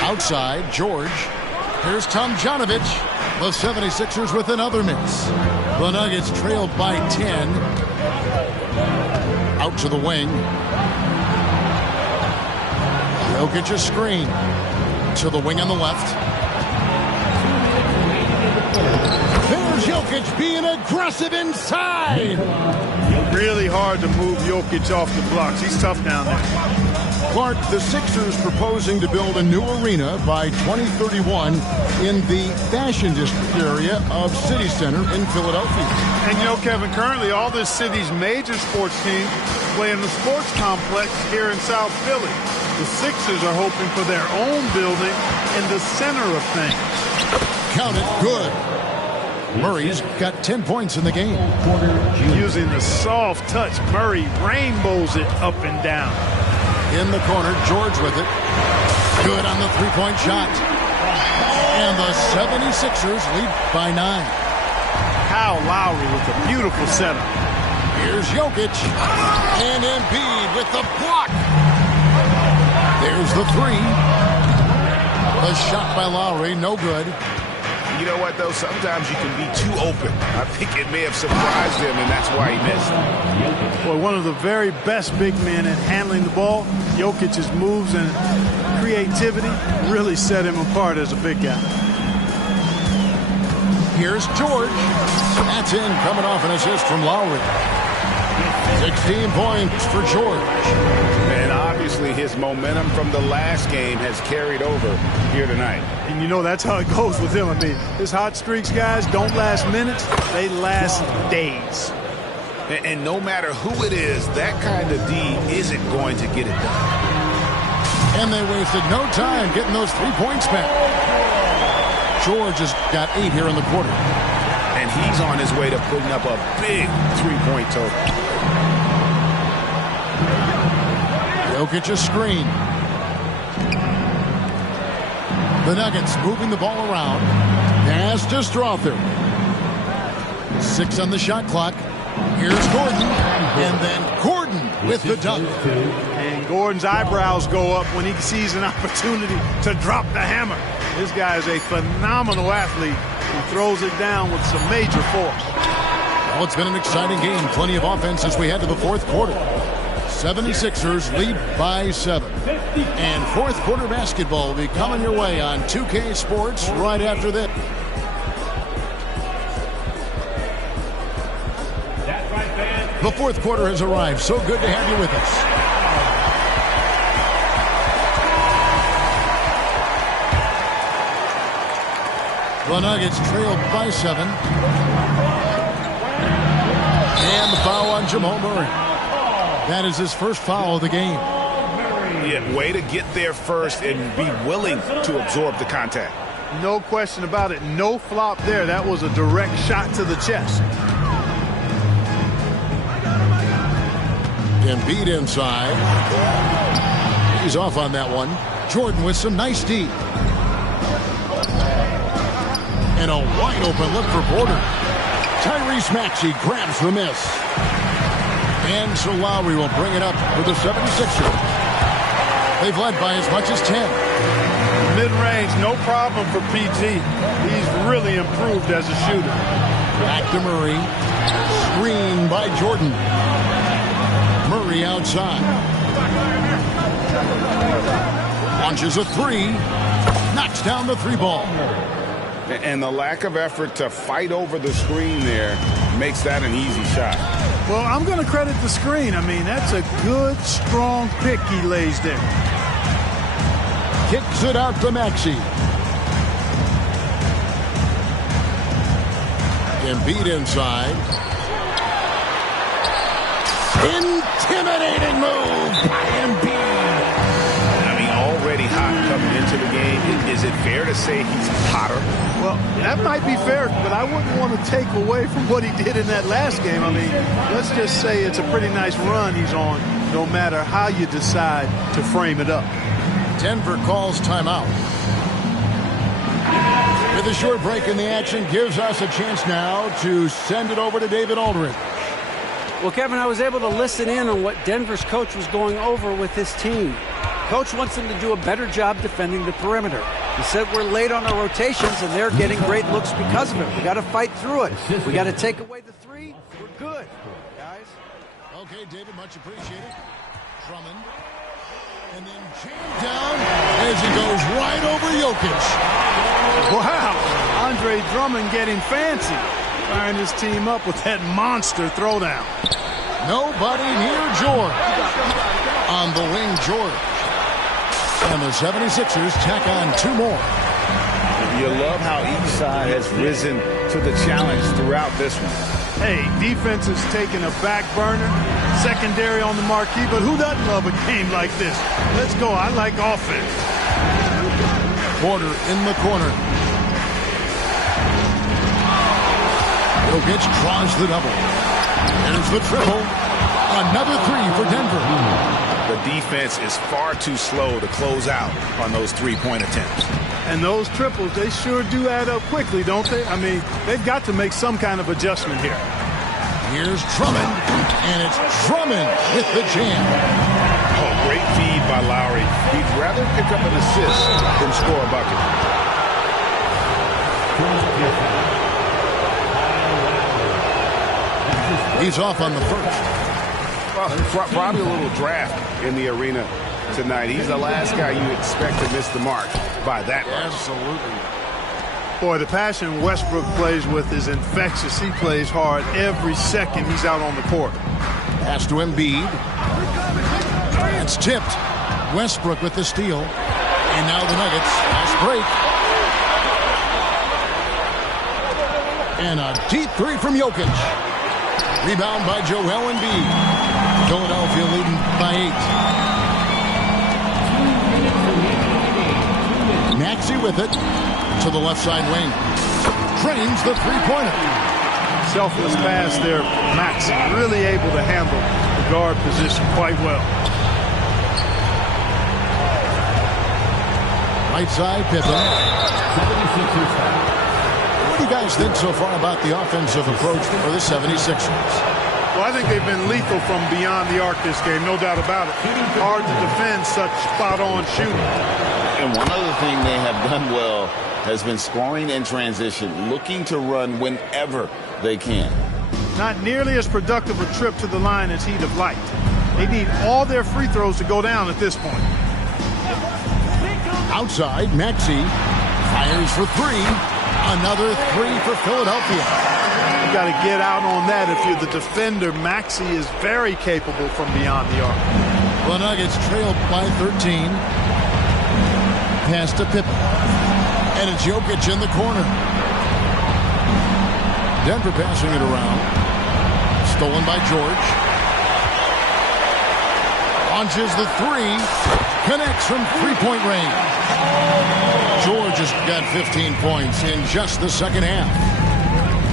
Outside, George. Here's Tomjanovich. The 76ers with another miss. The Nuggets trailed by 10. Out to the wing. Jokic a screen. To the wing on the left. There's Jokic being aggressive inside. Really hard to move Jokic off the blocks. He's tough down there. Clark, the Sixers proposing to build a new arena by 2031 in the Fashion District area of City Center in Philadelphia. And you know, Kevin, currently all this city's major sports teams play in the sports complex here in South Philly. The Sixers are hoping for their own building in the center of things. Count it, good. Murray's got 10 points in the game. Using the soft touch, Murray rainbows it up and down. In the corner, George with it. Good on the three-point shot. And the 76ers lead by 9. Kyle Lowry with a beautiful setup. Here's Jokic. And Embiid with the block. There's the three. A shot by Lowry, no good. You know what, though? Sometimes you can be too open. I think it may have surprised him, and that's why he missed. Boy, one of the very best big men in handling the ball. Jokic's moves and creativity really set him apart as a big guy. Here's George. That's in, coming off an assist from Lowry. 16 points for George. And obviously his momentum from the last game has carried over here tonight. And you know that's how it goes with him. I mean, his hot streaks, guys, don't last minutes. They last days. And no matter who it is, that kind of D isn't going to get it done. And they wasted no time getting those 3 points back. George has got 8 here in the quarter. And he's on his way to putting up a big 3-point total. Jokic a screen. The Nuggets moving the ball around. Pass to Strother. 6 on the shot clock. Here's Gordon. And then Gordon with the dunk. And Gordon's eyebrows go up when he sees an opportunity to drop the hammer. This guy is a phenomenal athlete who throws it down with some major force. Well, it's been an exciting game. Plenty of offense as we head to the fourth quarter. 76ers lead by 7. And fourth quarter basketball will be coming your way on 2K Sports right after this. The fourth quarter has arrived. So good to have you with us. The Nuggets trail by 7. And the foul on Jamal Murray. That is his first foul of the game. Yeah, way to get there first and be willing to absorb the contact. No question about it. No flop there. That was a direct shot to the chest. Embiid inside. He's off on that one. Jordan with some nice D. And a wide open look for Porter. Tyrese Maxey grabs the miss. And so Lowry will bring it up for the 76ers. They've led by as much as 10. Mid-range, no problem for PG. He's really improved as a shooter. Back to Murray. Screen by Jordan. Murray outside. Launches a 3. Knocks down the 3 ball. And the lack of effort to fight over the screen there makes that an easy shot. Well, I'm going to credit the screen. I mean, that's a good, strong pick he lays there. Kicks it out to Maxey. Embiid inside. Intimidating move by Embiid. I mean, already hot coming into the game. Is it fair to say he's hotter? Well, that might be fair, but I wouldn't want to take away from what he did in that last game. I mean, let's just say it's a pretty nice run he's on, no matter how you decide to frame it up. Denver calls timeout. With a short break in the action, gives us a chance now to send it over to David Aldridge. Well, Kevin, I was able to listen in on what Denver's coach was going over with his team. Coach wants them to do a better job defending the perimeter. He said we're late on our rotations, and they're getting great looks because of it. We got to fight through it. We got to take away the 3. We're good, guys. Okay, David, much appreciated. Drummond. And then jammed down as he goes right over Jokic. Wow, Andre Drummond getting fancy. Firing his team up with that monster throwdown. Nobody near George. On the wing, George. And the 76ers tack on 2 more. You love how each side has risen to the challenge throughout this one. Hey, defense is taking a back burner, secondary on the marquee, but who doesn't love a game like this? Let's go. I like offense. Porter in the corner. Jokic draws the double. There's the triple. Another 3 for Denver. The defense is far too slow to close out on those 3-point attempts. And those triples, they sure do add up quickly, don't they? I mean, they've got to make some kind of adjustment here. Here's Drummond, and it's Drummond with the jam. Oh, great feed by Lowry. He'd rather pick up an assist than score a bucket. He's off on the first. Well, probably a little draft in the arena tonight. He's the last guy you expect to miss the mark by that much. Absolutely. Boy, the passion Westbrook plays with is infectious. He plays hard every second he's out on the court. Pass to Embiid. It's tipped. Westbrook with the steal. And now the Nuggets. Fast break. And a deep three from Jokic. Rebound by Joel Embiid. Philadelphia leading by 8. Maxey with it. To the left side wing. Drains the three-pointer. Selfless pass there. Maxey really able to handle the guard position quite well. Right side, Pippen. What do you guys think so far about the offensive approach for the 76ers? Well, I think they've been lethal from beyond the arc this game, no doubt about it. Hard to defend such spot-on shooting. And one other thing they have done well has been scoring in transition, looking to run whenever they can. Not nearly as productive a trip to the line as he'd have liked. They need all their free throws to go down at this point. Outside, Maxey fires for three. Another three for Philadelphia. You got to get out on that if you're the defender. Maxey is very capable from beyond the arc. The Nuggets trailed by 13. Pass to Pippen. And it's Jokic in the corner. Denver passing it around. Stolen by George. Launches the three. Connects from three-point range. George has got 15 points in just the second half.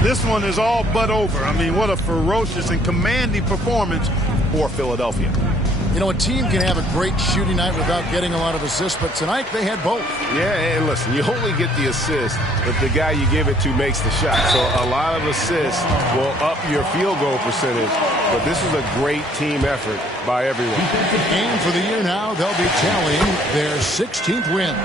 This one is all but over. I mean, what a ferocious and commanding performance for Philadelphia. You know, a team can have a great shooting night without getting a lot of assists, but tonight they had both. Yeah, and listen, you only get the assist if the guy you give it to makes the shot. So a lot of assists will up your field goal percentage, but this is a great team effort by everyone. And for the year now, they'll be tallying their 16th win.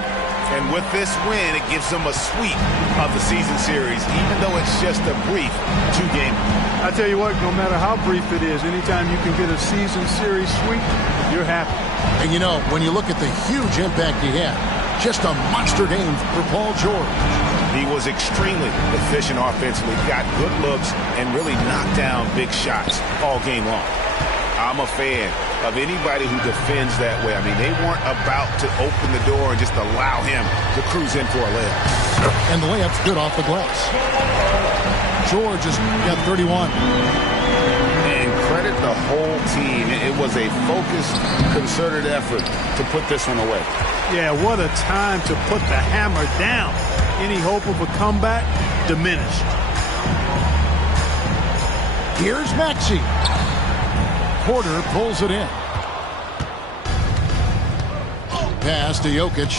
And with this win, it gives them a sweep of the season series, even though it's just a brief two-game. I tell you what, no matter how brief it is, anytime you can get a season series sweep, you're happy. And you know, when you look at the huge impact he had, just a monster game for Paul George. He was extremely efficient offensively, got good looks, and really knocked down big shots all game long. I'm a fan of anybody who defends that way. I mean, they weren't about to open the door and just allow him to cruise in for a layup. And the layup's good off the glass. George has got 31. And credit the whole team. It was a focused, concerted effort to put this one away. Yeah, what a time to put the hammer down. Any hope of a comeback diminished. Here's Maxey. Porter pulls it in. Pass to Jokic.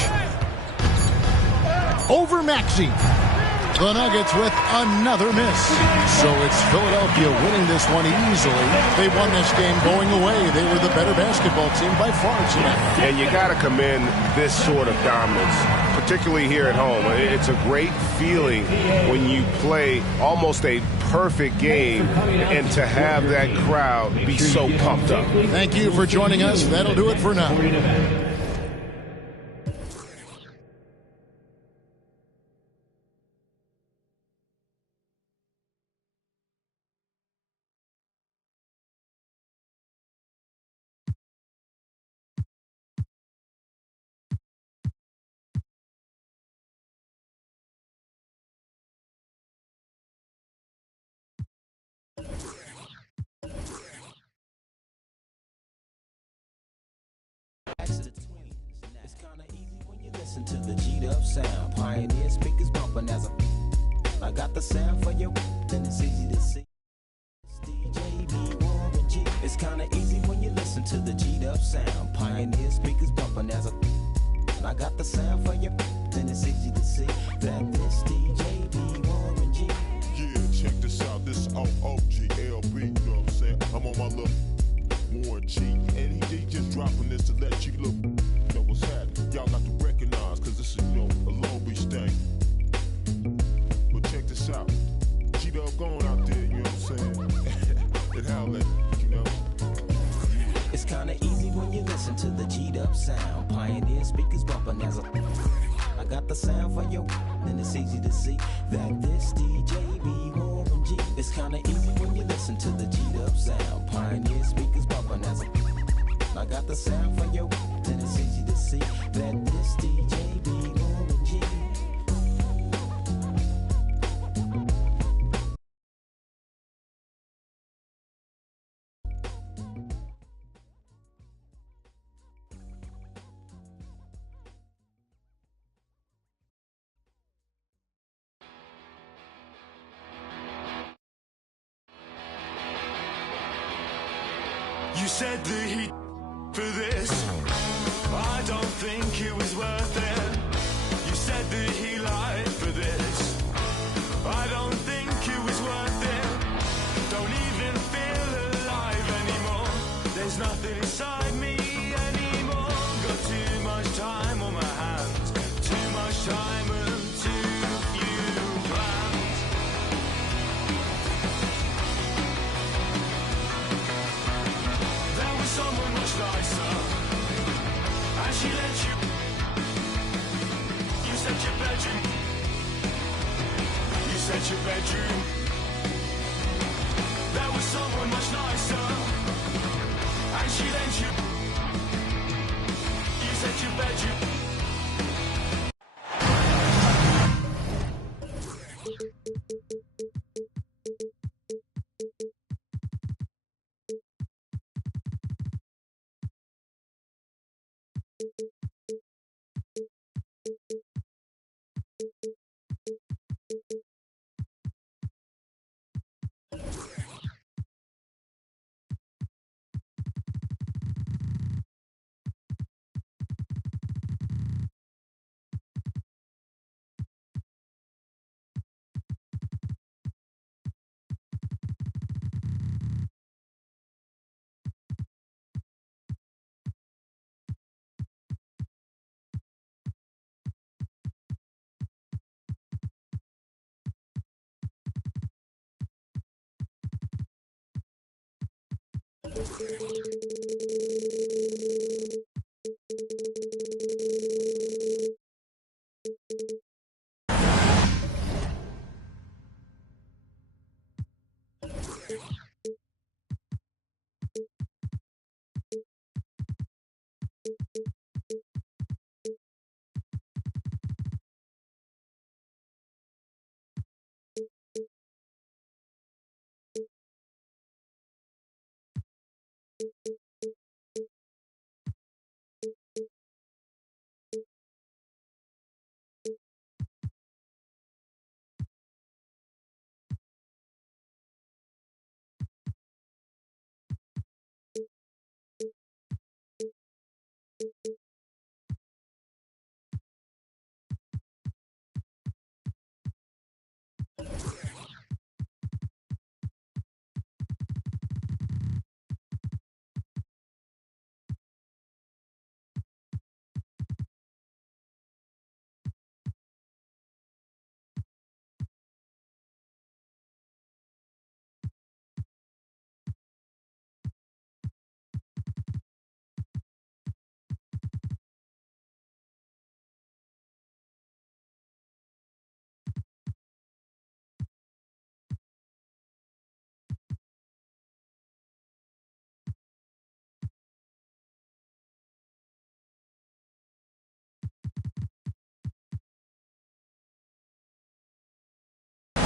Over Maxey. The Nuggets with another miss. So it's Philadelphia winning this one easily. They won this game going away. They were the better basketball team by far tonight. And you got to commend this sort of dominance, particularly here at home. It's a great feeling when you play almost a perfect game and to have that crowd be so pumped up. Thank you for joining us. That'll do it for now. Listen to the G-Dub sound. Pioneer speakers bumping as I got the sound for you, then it's easy to see. DJ B, Warren G. It's kinda easy when you listen to the G-Dub sound. Pioneer speakers bumping as I got the sound for you, then it's easy to see that this DJ B, Warren G. Yeah, check this out. This OOGLB, you know what I'm saying? I'm on my little Warren G. And he just dropping this to let you look, know what's happening. Y'all got to recognize, cause this is, a Long Beach thing. But check this out. G-Dub going out there, you know what I'm saying? And howl at, It's kinda easy when you listen to the G-Dub sound. Pioneer speakers bumping as I got the sound for you, and it's easy to see that this DJ be Warren G. It's kinda easy when you listen to the G-Dub sound. Pioneer speakers bumping as I got the sound for you, and it's easy to see that this DJ be Warren G. You said the heat for this, I don't think it was worth it. You said the he lied for this, I don't think it was worth it. Don't even feel alive anymore, there's nothing inside me anymore. Got too much time on my hands, too much time and too few plans. There was someone much nicer, and she let you. You said your bedroom. You said your bedroom. There was someone much nicer, and she let you. You said your bedroom.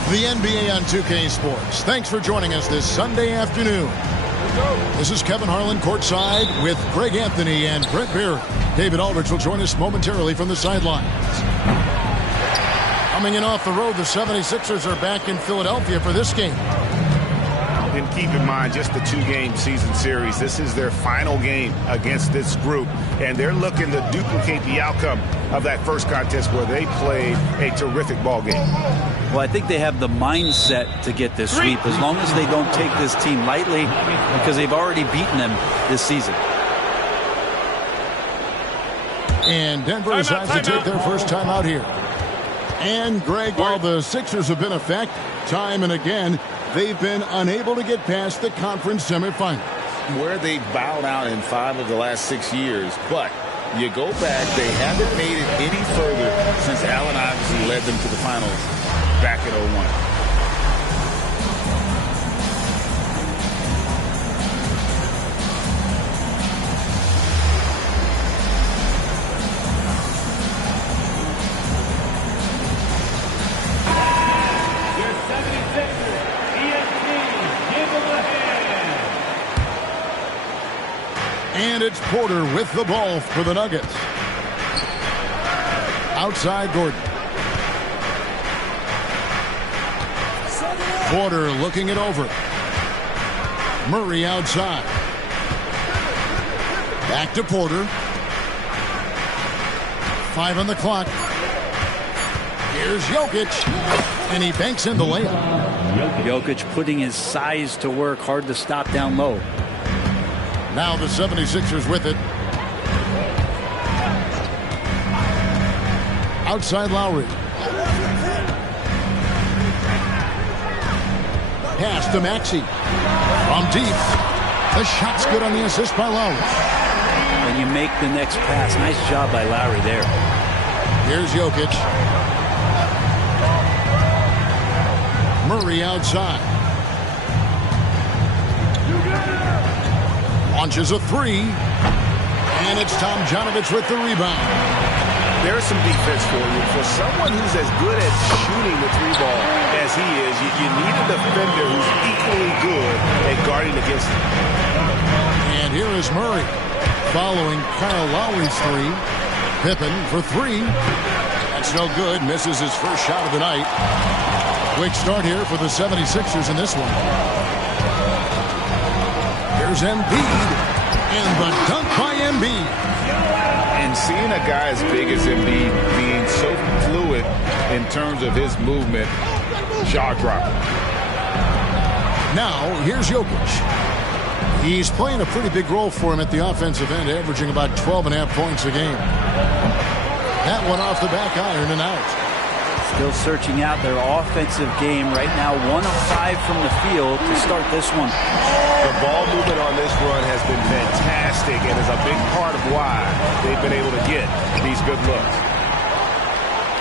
The NBA on 2K Sports. Thanks for joining us this Sunday afternoon. This is Kevin Harlan courtside with Greg Anthony and Brent Barry. David Aldridge will join us momentarily from the sidelines. Coming in off the road, the 76ers are back in Philadelphia for this game. And keep in mind, just the two-game season series. This is their final game against this group, and they're looking to duplicate the outcome of that first contest where they played a terrific ball game. Well, I think they have the mindset to get this sweep as long as they don't take this team lightly because they've already beaten them this season. And Denver decides to take their first time out here. And, Greg, while the Sixers have been effective time and again, they've been unable to get past the conference semifinals. Where they bowed out in 5 of the last 6 years, but you go back, they haven't made it any further since Allen Iverson led them to the finals back in 01. And it's Porter with the ball for the Nuggets. Outside Gordon. Porter looking it over. Murray outside. Back to Porter. 5 on the clock. Here's Jokic. And he banks in the layup. Jokic putting his size to work. Hard to stop down low. Now the 76ers with it. Outside Lowry. Pass to Maxey. From deep. The shot's good on the assist by Lowry. And you make the next pass. Nice job by Lowry there. Here's Jokic. Murray outside. Launches a 3. And it's Tom Janovich with the rebound. There's some defense for you. For someone who's as good at shooting the 3-ball as he is, you need a defender who's equally good at guarding against him. And here is Murray following Kyle Lowry's 3. Pippen for 3. That's no good. Misses his first shot of the night. Quick start here for the 76ers in this one. Here's Embiid. And the dunk by Embiid. And seeing a guy as big as Embiid being so fluid in terms of his movement, jaw-dropping. Now, here's Jokic. He's playing a pretty big role for him at the offensive end, averaging about 12.5 points a game. That one off the back iron and out. Still searching out their offensive game right now. 1 of 5 from the field to start this one. The ball movement on this run has been fantastic and is a big part of why they've been able to get these good looks.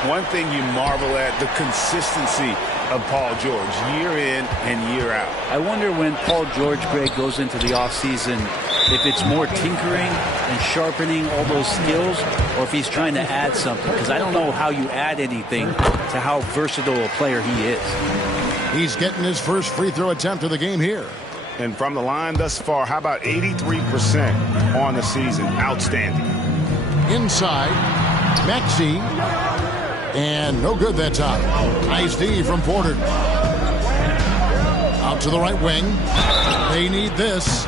One thing you marvel at, the consistency of Paul George, year in and year out. I wonder when Paul George, Greg, goes into the offseason, if it's more tinkering and sharpening all those skills, or if he's trying to add something. Because I don't know how you add anything to how versatile a player he is. He's getting his first free throw attempt of the game here. And from the line thus far, how about 83% on the season? Outstanding. Inside, Maxey. And no good that time. Nice D from Porter. Out to the right wing. They need this.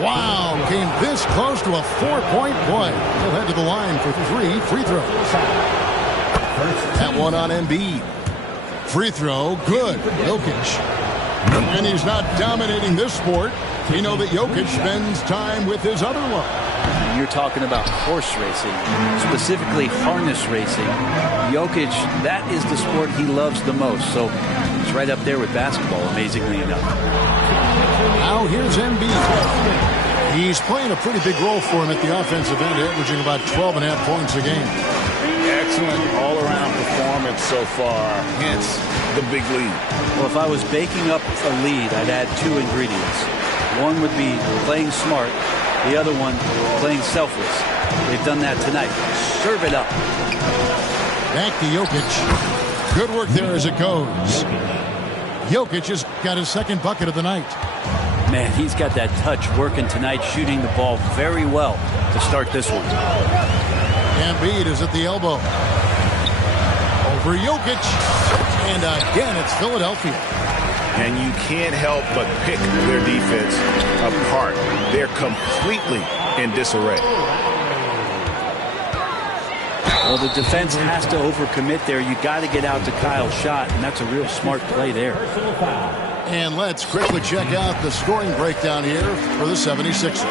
Wow, came this close to a 4-point play. He'll head to the line for 3 free throws. That one on Embiid. Free throw, good. Jokic. And he's not dominating this sport. We know that Jokic spends time with his other one. You're talking about horse racing, specifically harness racing. Jokic, that is the sport he loves the most. So it's right up there with basketball, amazingly enough. Now here's Embiid. He's playing a pretty big role for him at the offensive end, averaging about 12.5 points a game. Excellent all-around performance so far, hence the big lead. Well, if I was baking up a lead, I'd add 2 ingredients. One would be playing smart. The other one, playing selfless. They've done that tonight. Serve it up. Back to Jokic. Good work there as it goes. Jokic has got his second bucket of the night. Man, he's got that touch working tonight, shooting the ball very well to start this one. Embiid is at the elbow. Over Jokic. And again, it's Philadelphia. And you can't help but pick their defense apart. They're completely in disarray. Well, the defense has to overcommit there. You got to get out to Kyle's shot, and that's a real smart play there. And let's quickly check out the scoring breakdown here for the 76ers.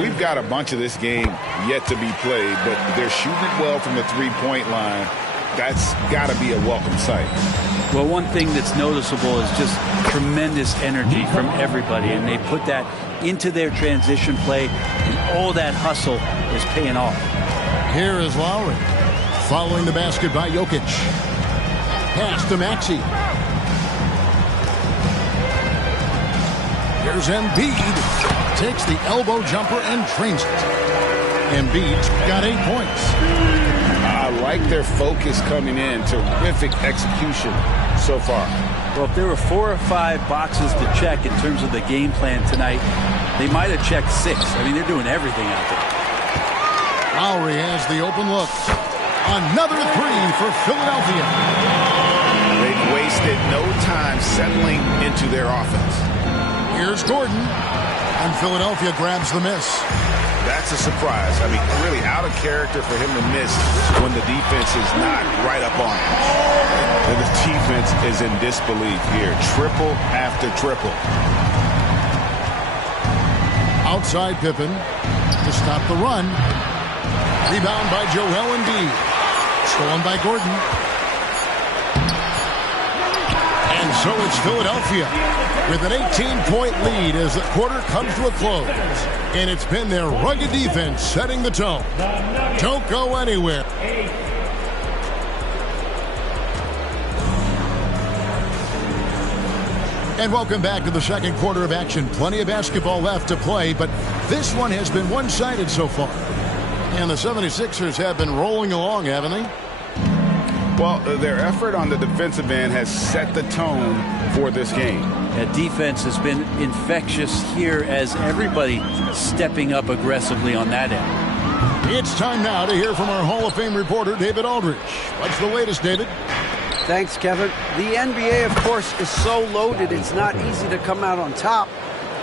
We've got a bunch of this game yet to be played, but they're shooting it well from the three-point line. That's got to be a welcome sight. Well, one thing that's noticeable is just tremendous energy from everybody, and they put that into their transition play, and all that hustle is paying off. Here is Lowry. Following the basket by Jokic. Pass to Maxey. Here's Embiid. Takes the elbow jumper and trains it. Embiid's got 8 points. I like their focus coming in. Terrific execution so far. Well, if there were 4 or 5 boxes to check in terms of the game plan tonight, they might have checked 6. I mean, they're doing everything out there. Lowry has the open look. Another 3 for Philadelphia. They've wasted no time settling into their offense. Here's Gordon, and Philadelphia grabs the miss. That's a surprise. I mean, really out of character for him to miss when the defense is not right up on him. And the defense is in disbelief here. Triple after triple. Outside Pippen to stop the run. Rebound by Joel Embiid. Stolen by Gordon. And so it's Philadelphia with an 18-point lead as the quarter comes to a close. And it's been their rugged defense setting the tone. Don't go anywhere. And welcome back to the second quarter of action. Plenty of basketball left to play, but this one has been one-sided so far. And the 76ers have been rolling along, haven't they? Well, their effort on the defensive end has set the tone for this game. That defense has been infectious here as everybody stepping up aggressively on that end. It's time now to hear from our Hall of Fame reporter, David Aldridge. What's the latest, David? Thanks, Kevin. The NBA, of course, is so loaded it's not easy to come out on top.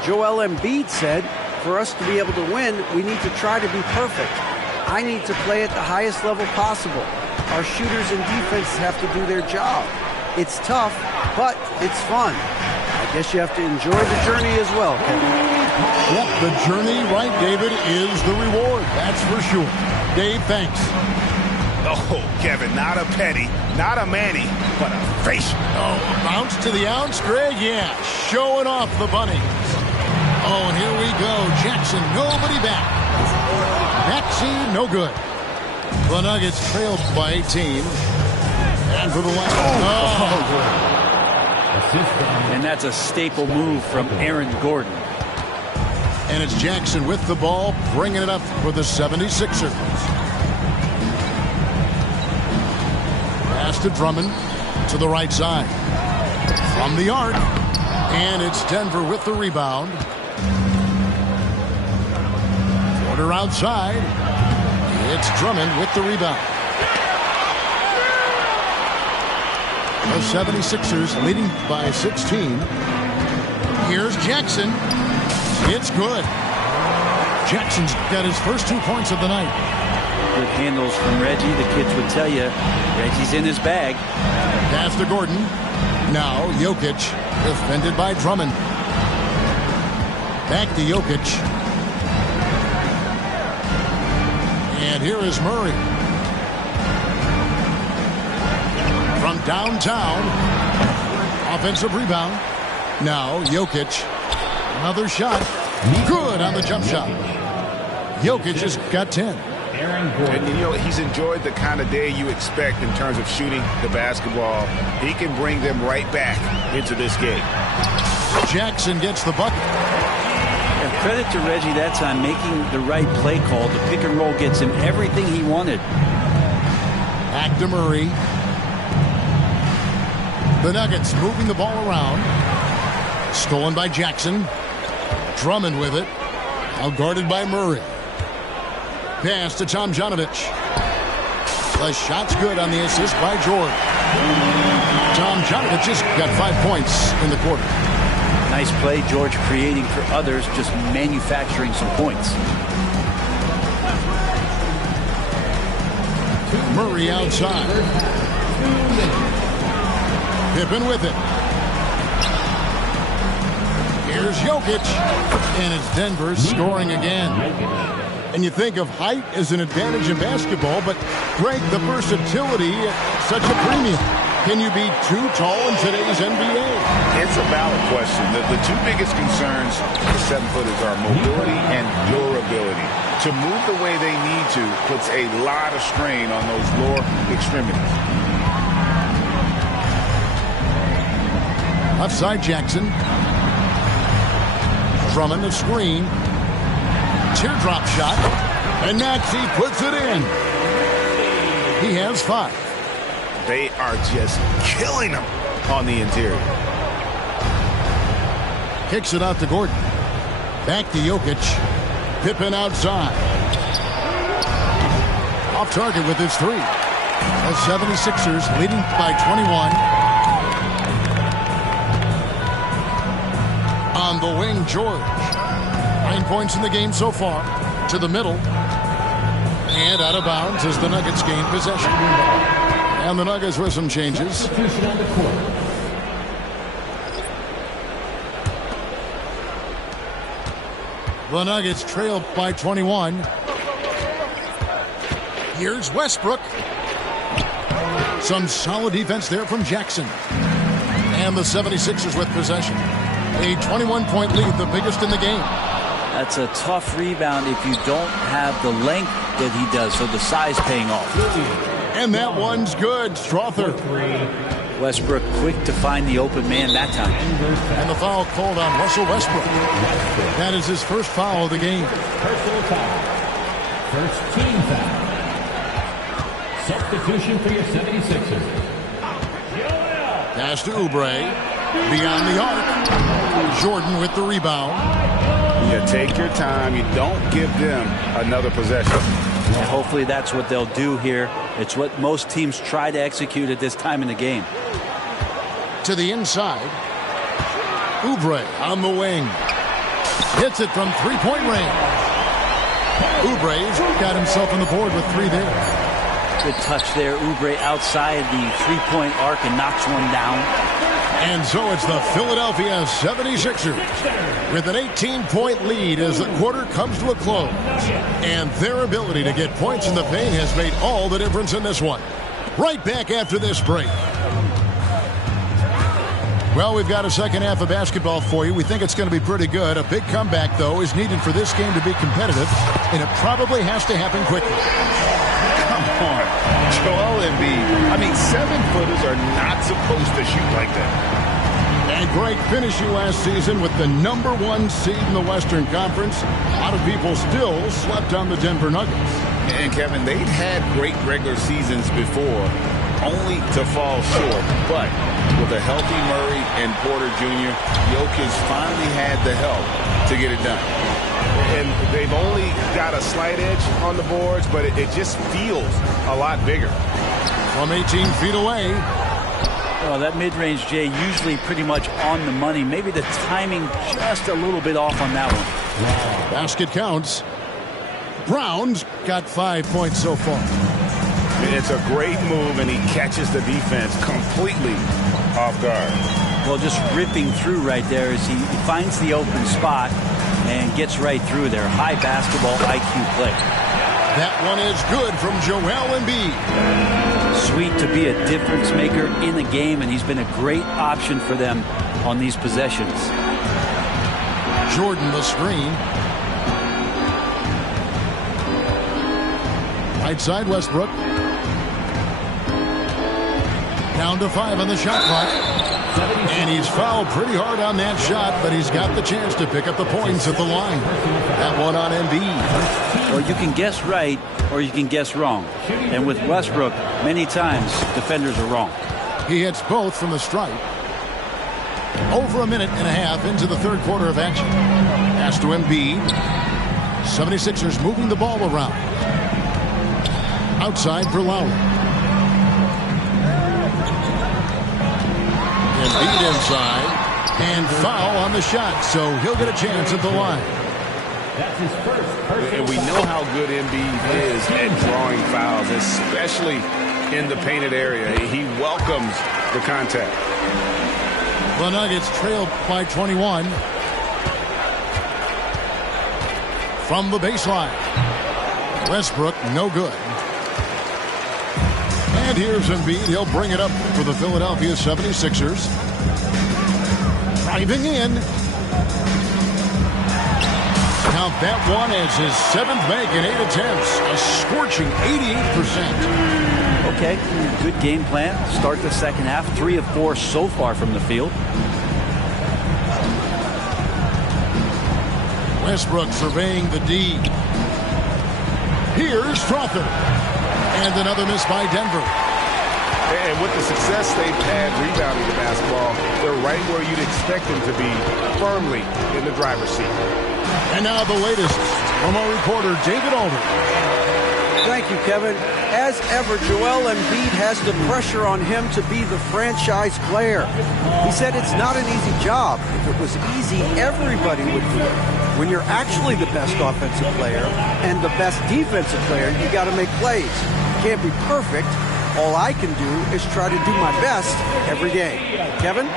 Joel Embiid said, for us to be able to win, we need to try to be perfect. I need to play at the highest level possible. Our shooters and defense have to do their job. It's tough, but it's fun. I guess you have to enjoy the journey as well, Kevin. Yep, the journey, right, David, is the reward. That's for sure. Dave, thanks. Oh, Kevin, not a Petty, not a Manny, but a face. Oh, bounce to the ounce, Greg? Yeah, showing off the bunnies. Oh, and here we go. Jackson, nobody back. Maxey, no good. The Nuggets trailed by 18. And for the last. And that's a staple move from Aaron Gordon. And it's Jackson with the ball, bringing it up for the 76ers. Pass to Drummond to the right side. From the arc. And it's Denver with the rebound. Porter outside. It's Drummond with the rebound. The 76ers leading by 16. Here's Jackson. It's good. Jackson's got his first 2 points of the night. Good handles from Reggie. The kids would tell you Reggie's in his bag. Pass to Gordon. Now Jokic defended by Drummond. Back to Jokic. And here is Murray. From downtown. Offensive rebound. Now Jokic. Another shot. Good on the jump shot. Jokic has got 10. And, you know, he's enjoyed the kind of day you expect in terms of shooting the basketball. He can bring them right back into this game. Jackson gets the bucket. And credit to Reggie that time making the right play call. The pick and roll gets him everything he wanted. Back to Murray. The Nuggets moving the ball around. Stolen by Jackson. Drummond with it. Now guarded by Murray. Pass to Tomjanovich. The shot's good on the assist by George. Tomjanovich has got 5 points in the quarter. Nice play, George, creating for others, just manufacturing some points. Murray outside. Pippen with it. Here's Jokic, and it's Denver scoring again. And you think of height as an advantage in basketball, but Greg, the versatility at such a premium. Can you be too tall in today's NBA? It's a valid question. The two biggest concerns for 7-footers are mobility and durability. To move the way they need to puts a lot of strain on those lower extremities. Left side, Jackson. Drummond the screen. Teardrop shot. And Maxey puts it in. He has 5. They are just killing them on the interior. Kicks it out to Gordon. Back to Jokic. Pippen outside. Off target with his 3. The 76ers leading by 21. On the wing, George. 9 points in the game so far. To the middle. And out of bounds as the Nuggets gain possession. And the Nuggets with some changes. The Nuggets trail by 21. Here's Westbrook. Some solid defense there from Jackson. And the 76ers with possession. A 21-point lead, the biggest in the game. That's a tough rebound if you don't have the length that he does, so the size paying off. And that one's good. Strother. Westbrook quick to find the open man that time. And the foul called on Russell Westbrook. That is his first foul of the game. Personal foul. First team foul. Substitution for your 76ers. Pass to Oubre. Beyond the arc. Jordan with the rebound. You take your time. You don't give them another possession. And hopefully that's what they'll do here. It's what most teams try to execute at this time in the game. To the inside. Oubre on the wing. Hits it from three-point range. Oubre's got himself on the board with 3 there. Good touch there. Oubre outside the three-point arc and knocks one down. And so it's the Philadelphia 76ers with an 18-point lead as the quarter comes to a close. And their ability to get points in the paint has made all the difference in this one. Right back after this break. Well, we've got a second half of basketball for you. We think it's going to be pretty good. A big comeback, though, is needed for this game to be competitive, and it probably has to happen quickly. Come on. Joel Embiid. I mean, 7-footers are not supposed to shoot like that. And Greg finished you last season with the #1 seed in the Western Conference. A lot of people still slept on the Denver Nuggets. And Kevin, they've had great regular seasons before, only to fall short. But with a healthy Murray and Porter Jr., Jokic finally had the help to get it done. And they've only got a slight edge on the boards, but it just feels a lot bigger. From 18 feet away. Well, that mid-range, Jay, usually pretty much on the money. Maybe the timing just a little bit off on that one. Basket counts. Brown's got 5 points so far. It's a great move, and he catches the defense completely off guard. Well, just ripping through right there as he finds the open spot and gets right through there. High basketball IQ play. That one is good from Joel Embiid. Sweet to be a difference maker in the game, and he's been a great option for them on these possessions. Jordan the screen. Right side, Westbrook. Down to 5 on the shot clock. And he's fouled pretty hard on that shot, but he's got the chance to pick up the points at the line. That one on Embiid. Well, you can guess right or you can guess wrong. And with Westbrook, many times defenders are wrong. He hits both from the stripe. Over a minute and a half into the third quarter of action. Pass to Embiid. 76ers moving the ball around. Outside for Lowry. Embiid inside. And foul on the shot, so he'll get a chance at the line. That's his first. And we know how good Embiid is at drawing fouls, especially in the painted area. He welcomes the contact. The Nuggets trailed by 21. from the baseline. Westbrook, no good. And here's Embiid. He'll bring it up for the Philadelphia 76ers. Driving in. Count that one as his 7th make in 8 attempts. A scorching 88%. Okay, good game plan. Start the second half. 3 of 4 so far from the field. Westbrook surveying the D. Here's Crawford. And another miss by Denver. And with the success they've had rebounding the basketball, they're right where you'd expect them to be, firmly in the driver's seat. And now the latest from our reporter, David Alder. Thank you, Kevin. As ever, Joel Embiid has the pressure on him to be the franchise player. He said it's not an easy job. If it was easy, everybody would do it. When you're actually the best offensive player and the best defensive player, you got to make plays. You can't be perfect. All I can do is try to do my best every game. Kevin?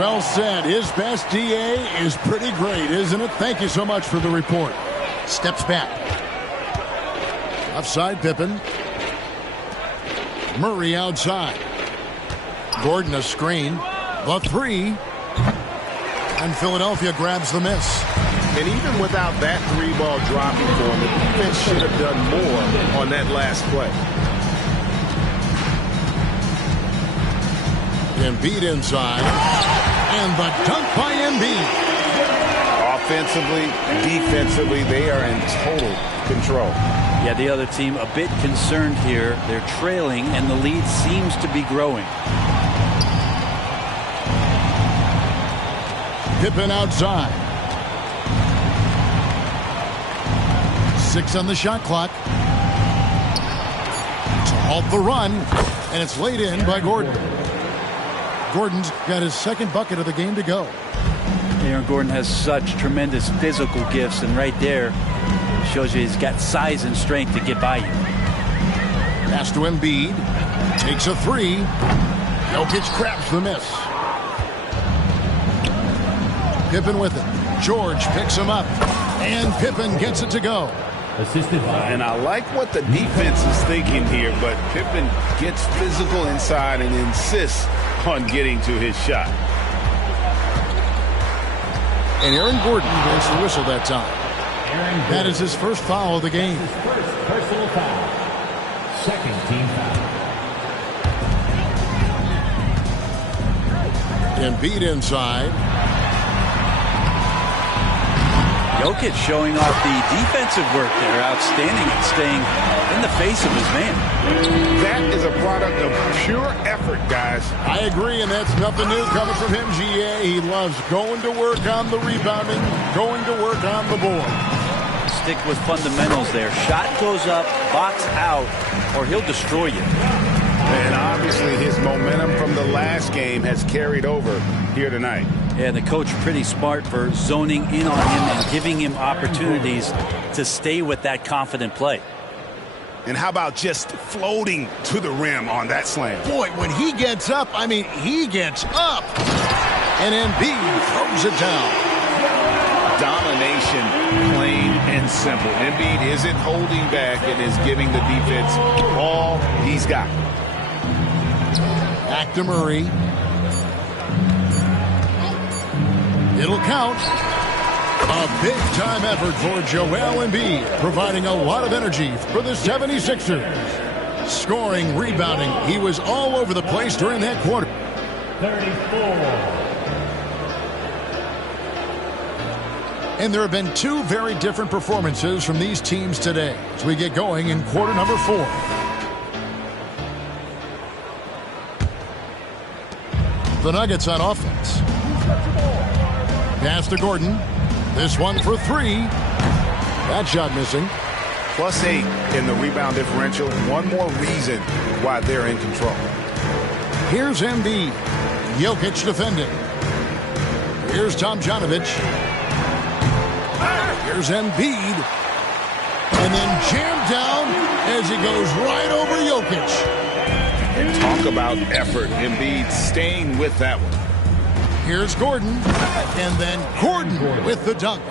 Well said. His best DA is pretty great, isn't it? Thank you so much for the report. Steps back. Offside Pippen. Murray outside. Gordon a screen. The 3. And Philadelphia grabs the miss. And even without that 3-ball dropping for him, the defense should have done more on that last play. Embiid inside. And the dunk by Embiid. Offensively, defensively, they are in total control. Yeah, the other team a bit concerned here. They're trailing, and the lead seems to be growing. Pippen outside. 6 on the shot clock. To halt the run, and it's laid in by Gordon. Gordon's got his 2nd bucket of the game to go. Aaron Gordon has such tremendous physical gifts, and right there shows you he's got size and strength to get by you. Pass to Embiid. Takes a 3. Jokic grabs the miss. Pippen with it. George picks him up. And Pippen gets it to go. And I like what the defense is thinking here, but Pippen gets physical inside and insists on getting to his shot. And Aaron Gordon gets the whistle that time. That is his first foul of the game. First personal foul. 2nd team foul. Embiid inside. Jokic showing off the defensive work there. Outstanding at staying in the face of his man. That is a product of pure effort, guys. I agree, and that's nothing new coming from him, GA. He loves going to work on the rebounding, going to work on the board. Stick with fundamentals there. Shot goes up, box out, or he'll destroy you. And obviously his momentum from the last game has carried over here tonight. Yeah, the coach pretty smart for zoning in on him and giving him opportunities to stay with that confident play. And how about just floating to the rim on that slam? Boy, when he gets up, I mean, he gets up. And Embiid throws it down. Domination, plain and simple. Embiid isn't holding back and is giving the defense all he's got. Back to Murray. It'll count. A big-time effort for Joel Embiid, providing a lot of energy for the 76ers. Scoring, rebounding, he was all over the place during that quarter. 34. And there have been 2 very different performances from these teams today as we get going in quarter number 4. The Nuggets on offense. Pass to Gordon. This one for 3. That shot missing. +8 in the rebound differential. One more reason why they're in control. Here's Embiid. Jokic defending. Here's Tomjanovich. Here's Embiid. And then jammed down as he goes right over Jokic. And talk about effort. Embiid staying with that one. Here's Gordon. And then Gordon with the dunk.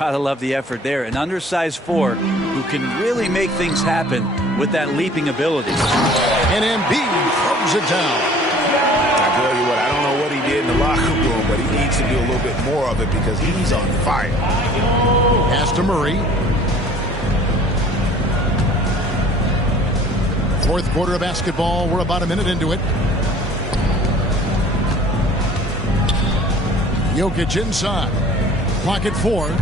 Gotta love the effort there. An undersized 4 who can really make things happen with that leaping ability. And Embiid throws it down. I tell you what, I don't know what he did in the locker room, but he needs to do a little bit more of it because he's on fire. Pass to Murray. Fourth quarter of basketball. We're about a minute into it. Jokic inside. Clock at 4.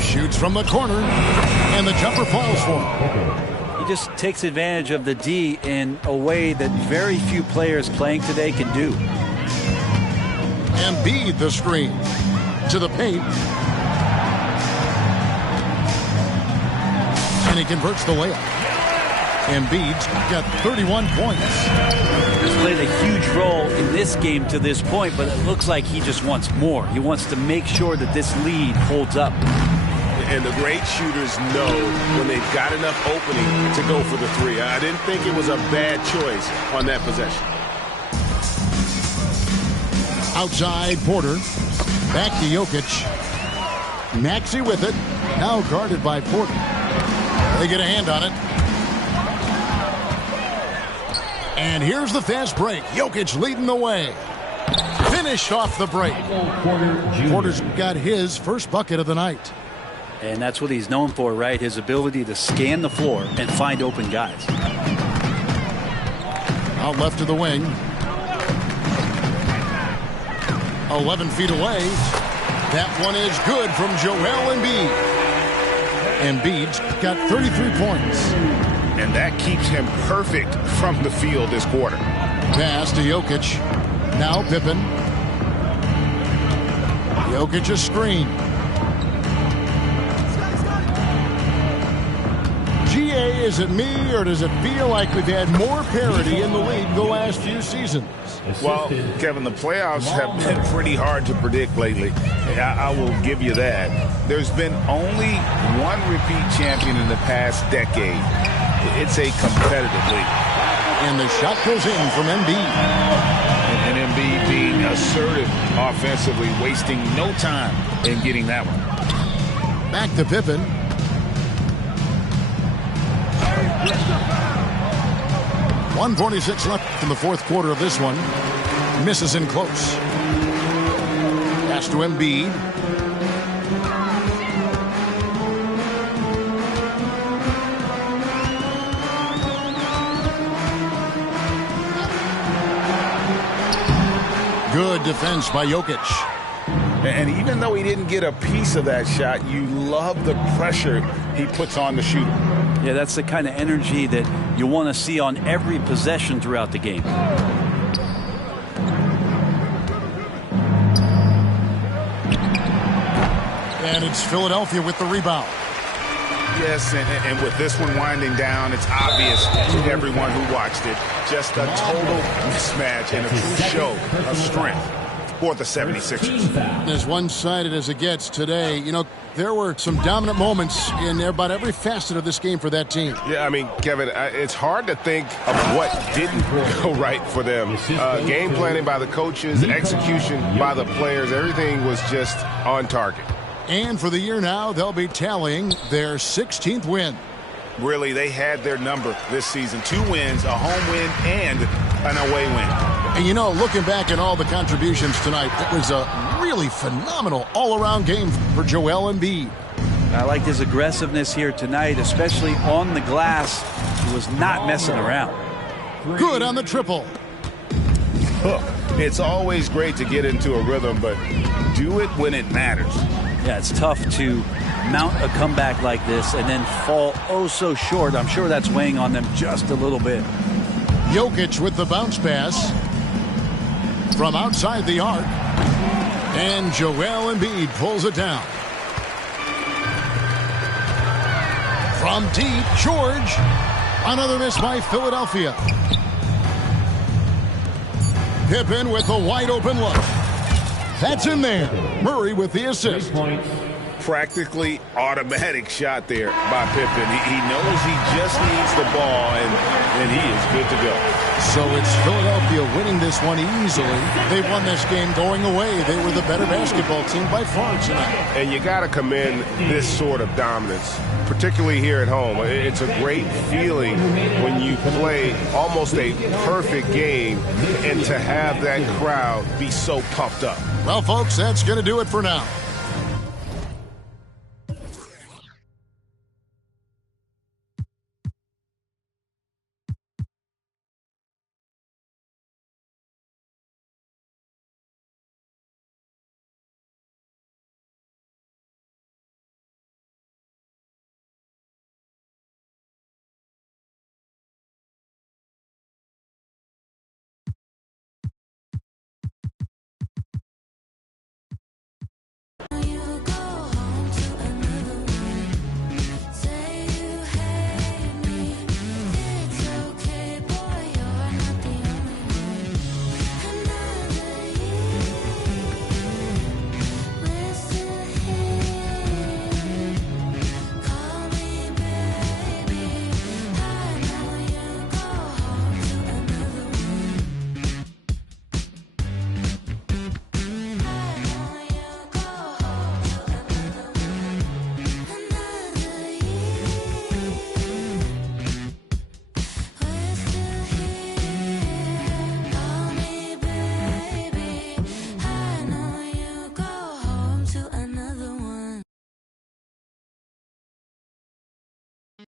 Shoots from the corner. And the jumper falls for him. He just takes advantage of the D in a way that very few players playing today can do. Embiid the screen. To the paint. And he converts the layup. Embiid's got 31 points. He's played a huge role in this game to this point, but it looks like he just wants more. He wants to make sure that this lead holds up. And the great shooters know when they've got enough opening to go for the 3. I didn't think it was a bad choice on that possession. Outside Porter. Back to Jokic. Maxey with it. Now guarded by Porter. They get a hand on it. And here's the fast break. Jokic leading the way. Finished off the break. Porter's got his first bucket of the night. And that's what he's known for, right? His ability to scan the floor and find open guys. Out left of the wing. 11 feet away. That one is good from Joel Embiid. Embiid's got 33 points. And that keeps him perfect from the field this quarter. Pass to Jokic. Now Pippen. Jokic a screen. GA, is it me or does it feel like we've had more parity in the league the last few seasons? Well, Kevin, the playoffs have been pretty hard to predict lately. I will give you that. There's been only one repeat champion in the past decade. It's a competitive league. And the shot goes in from Embiid. And Embiid being assertive offensively, wasting no time in getting that one. Back to Pippen. .146 left in the fourth quarter of this one. Misses in close. Pass to Embiid. Good defense by Jokic. And even though he didn't get a piece of that shot, you love the pressure he puts on the shooter. Yeah, that's the kind of energy that you want to see on every possession throughout the game. And it's Philadelphia with the rebound. Yes, and with this one winding down, it's obvious to everyone who watched it. Just a total mismatch and a true show of strength for the 76ers. As one-sided as it gets today, you know, there were some dominant moments in about every facet of this game for that team. Yeah, I mean, Kevin, it's hard to think of what didn't go right for them. Game planning by the coaches, execution by the players, everything was just on target. And for the year now, they'll be tallying their 16th win. Really, they had their number this season. 2 wins, a home win, and an away win. And you know, looking back at all the contributions tonight, it was a really phenomenal all-around game for Joel Embiid. I liked his aggressiveness here tonight, especially on the glass. He was not messing around. Good on the triple. It's always great to get into a rhythm, but do it when it matters. Yeah, it's tough to mount a comeback like this and then fall oh so short. I'm sure that's weighing on them just a little bit. Jokic with the bounce pass from outside the arc. And Joel Embiid pulls it down. From deep, George. Another miss by Philadelphia. Pippen with a wide open look. That's in there. Murray with the assist. Practically automatic shot there by Pippen. He knows he just needs the ball, and he is good to go. So it's Philadelphia winning this one easily. They won this game going away. They were the better basketball team by far tonight. And you got to commend this sort of dominance, particularly here at home. It's a great feeling when you play almost a perfect game and to have that crowd be so pumped up. Well, folks, that's going to do it for now.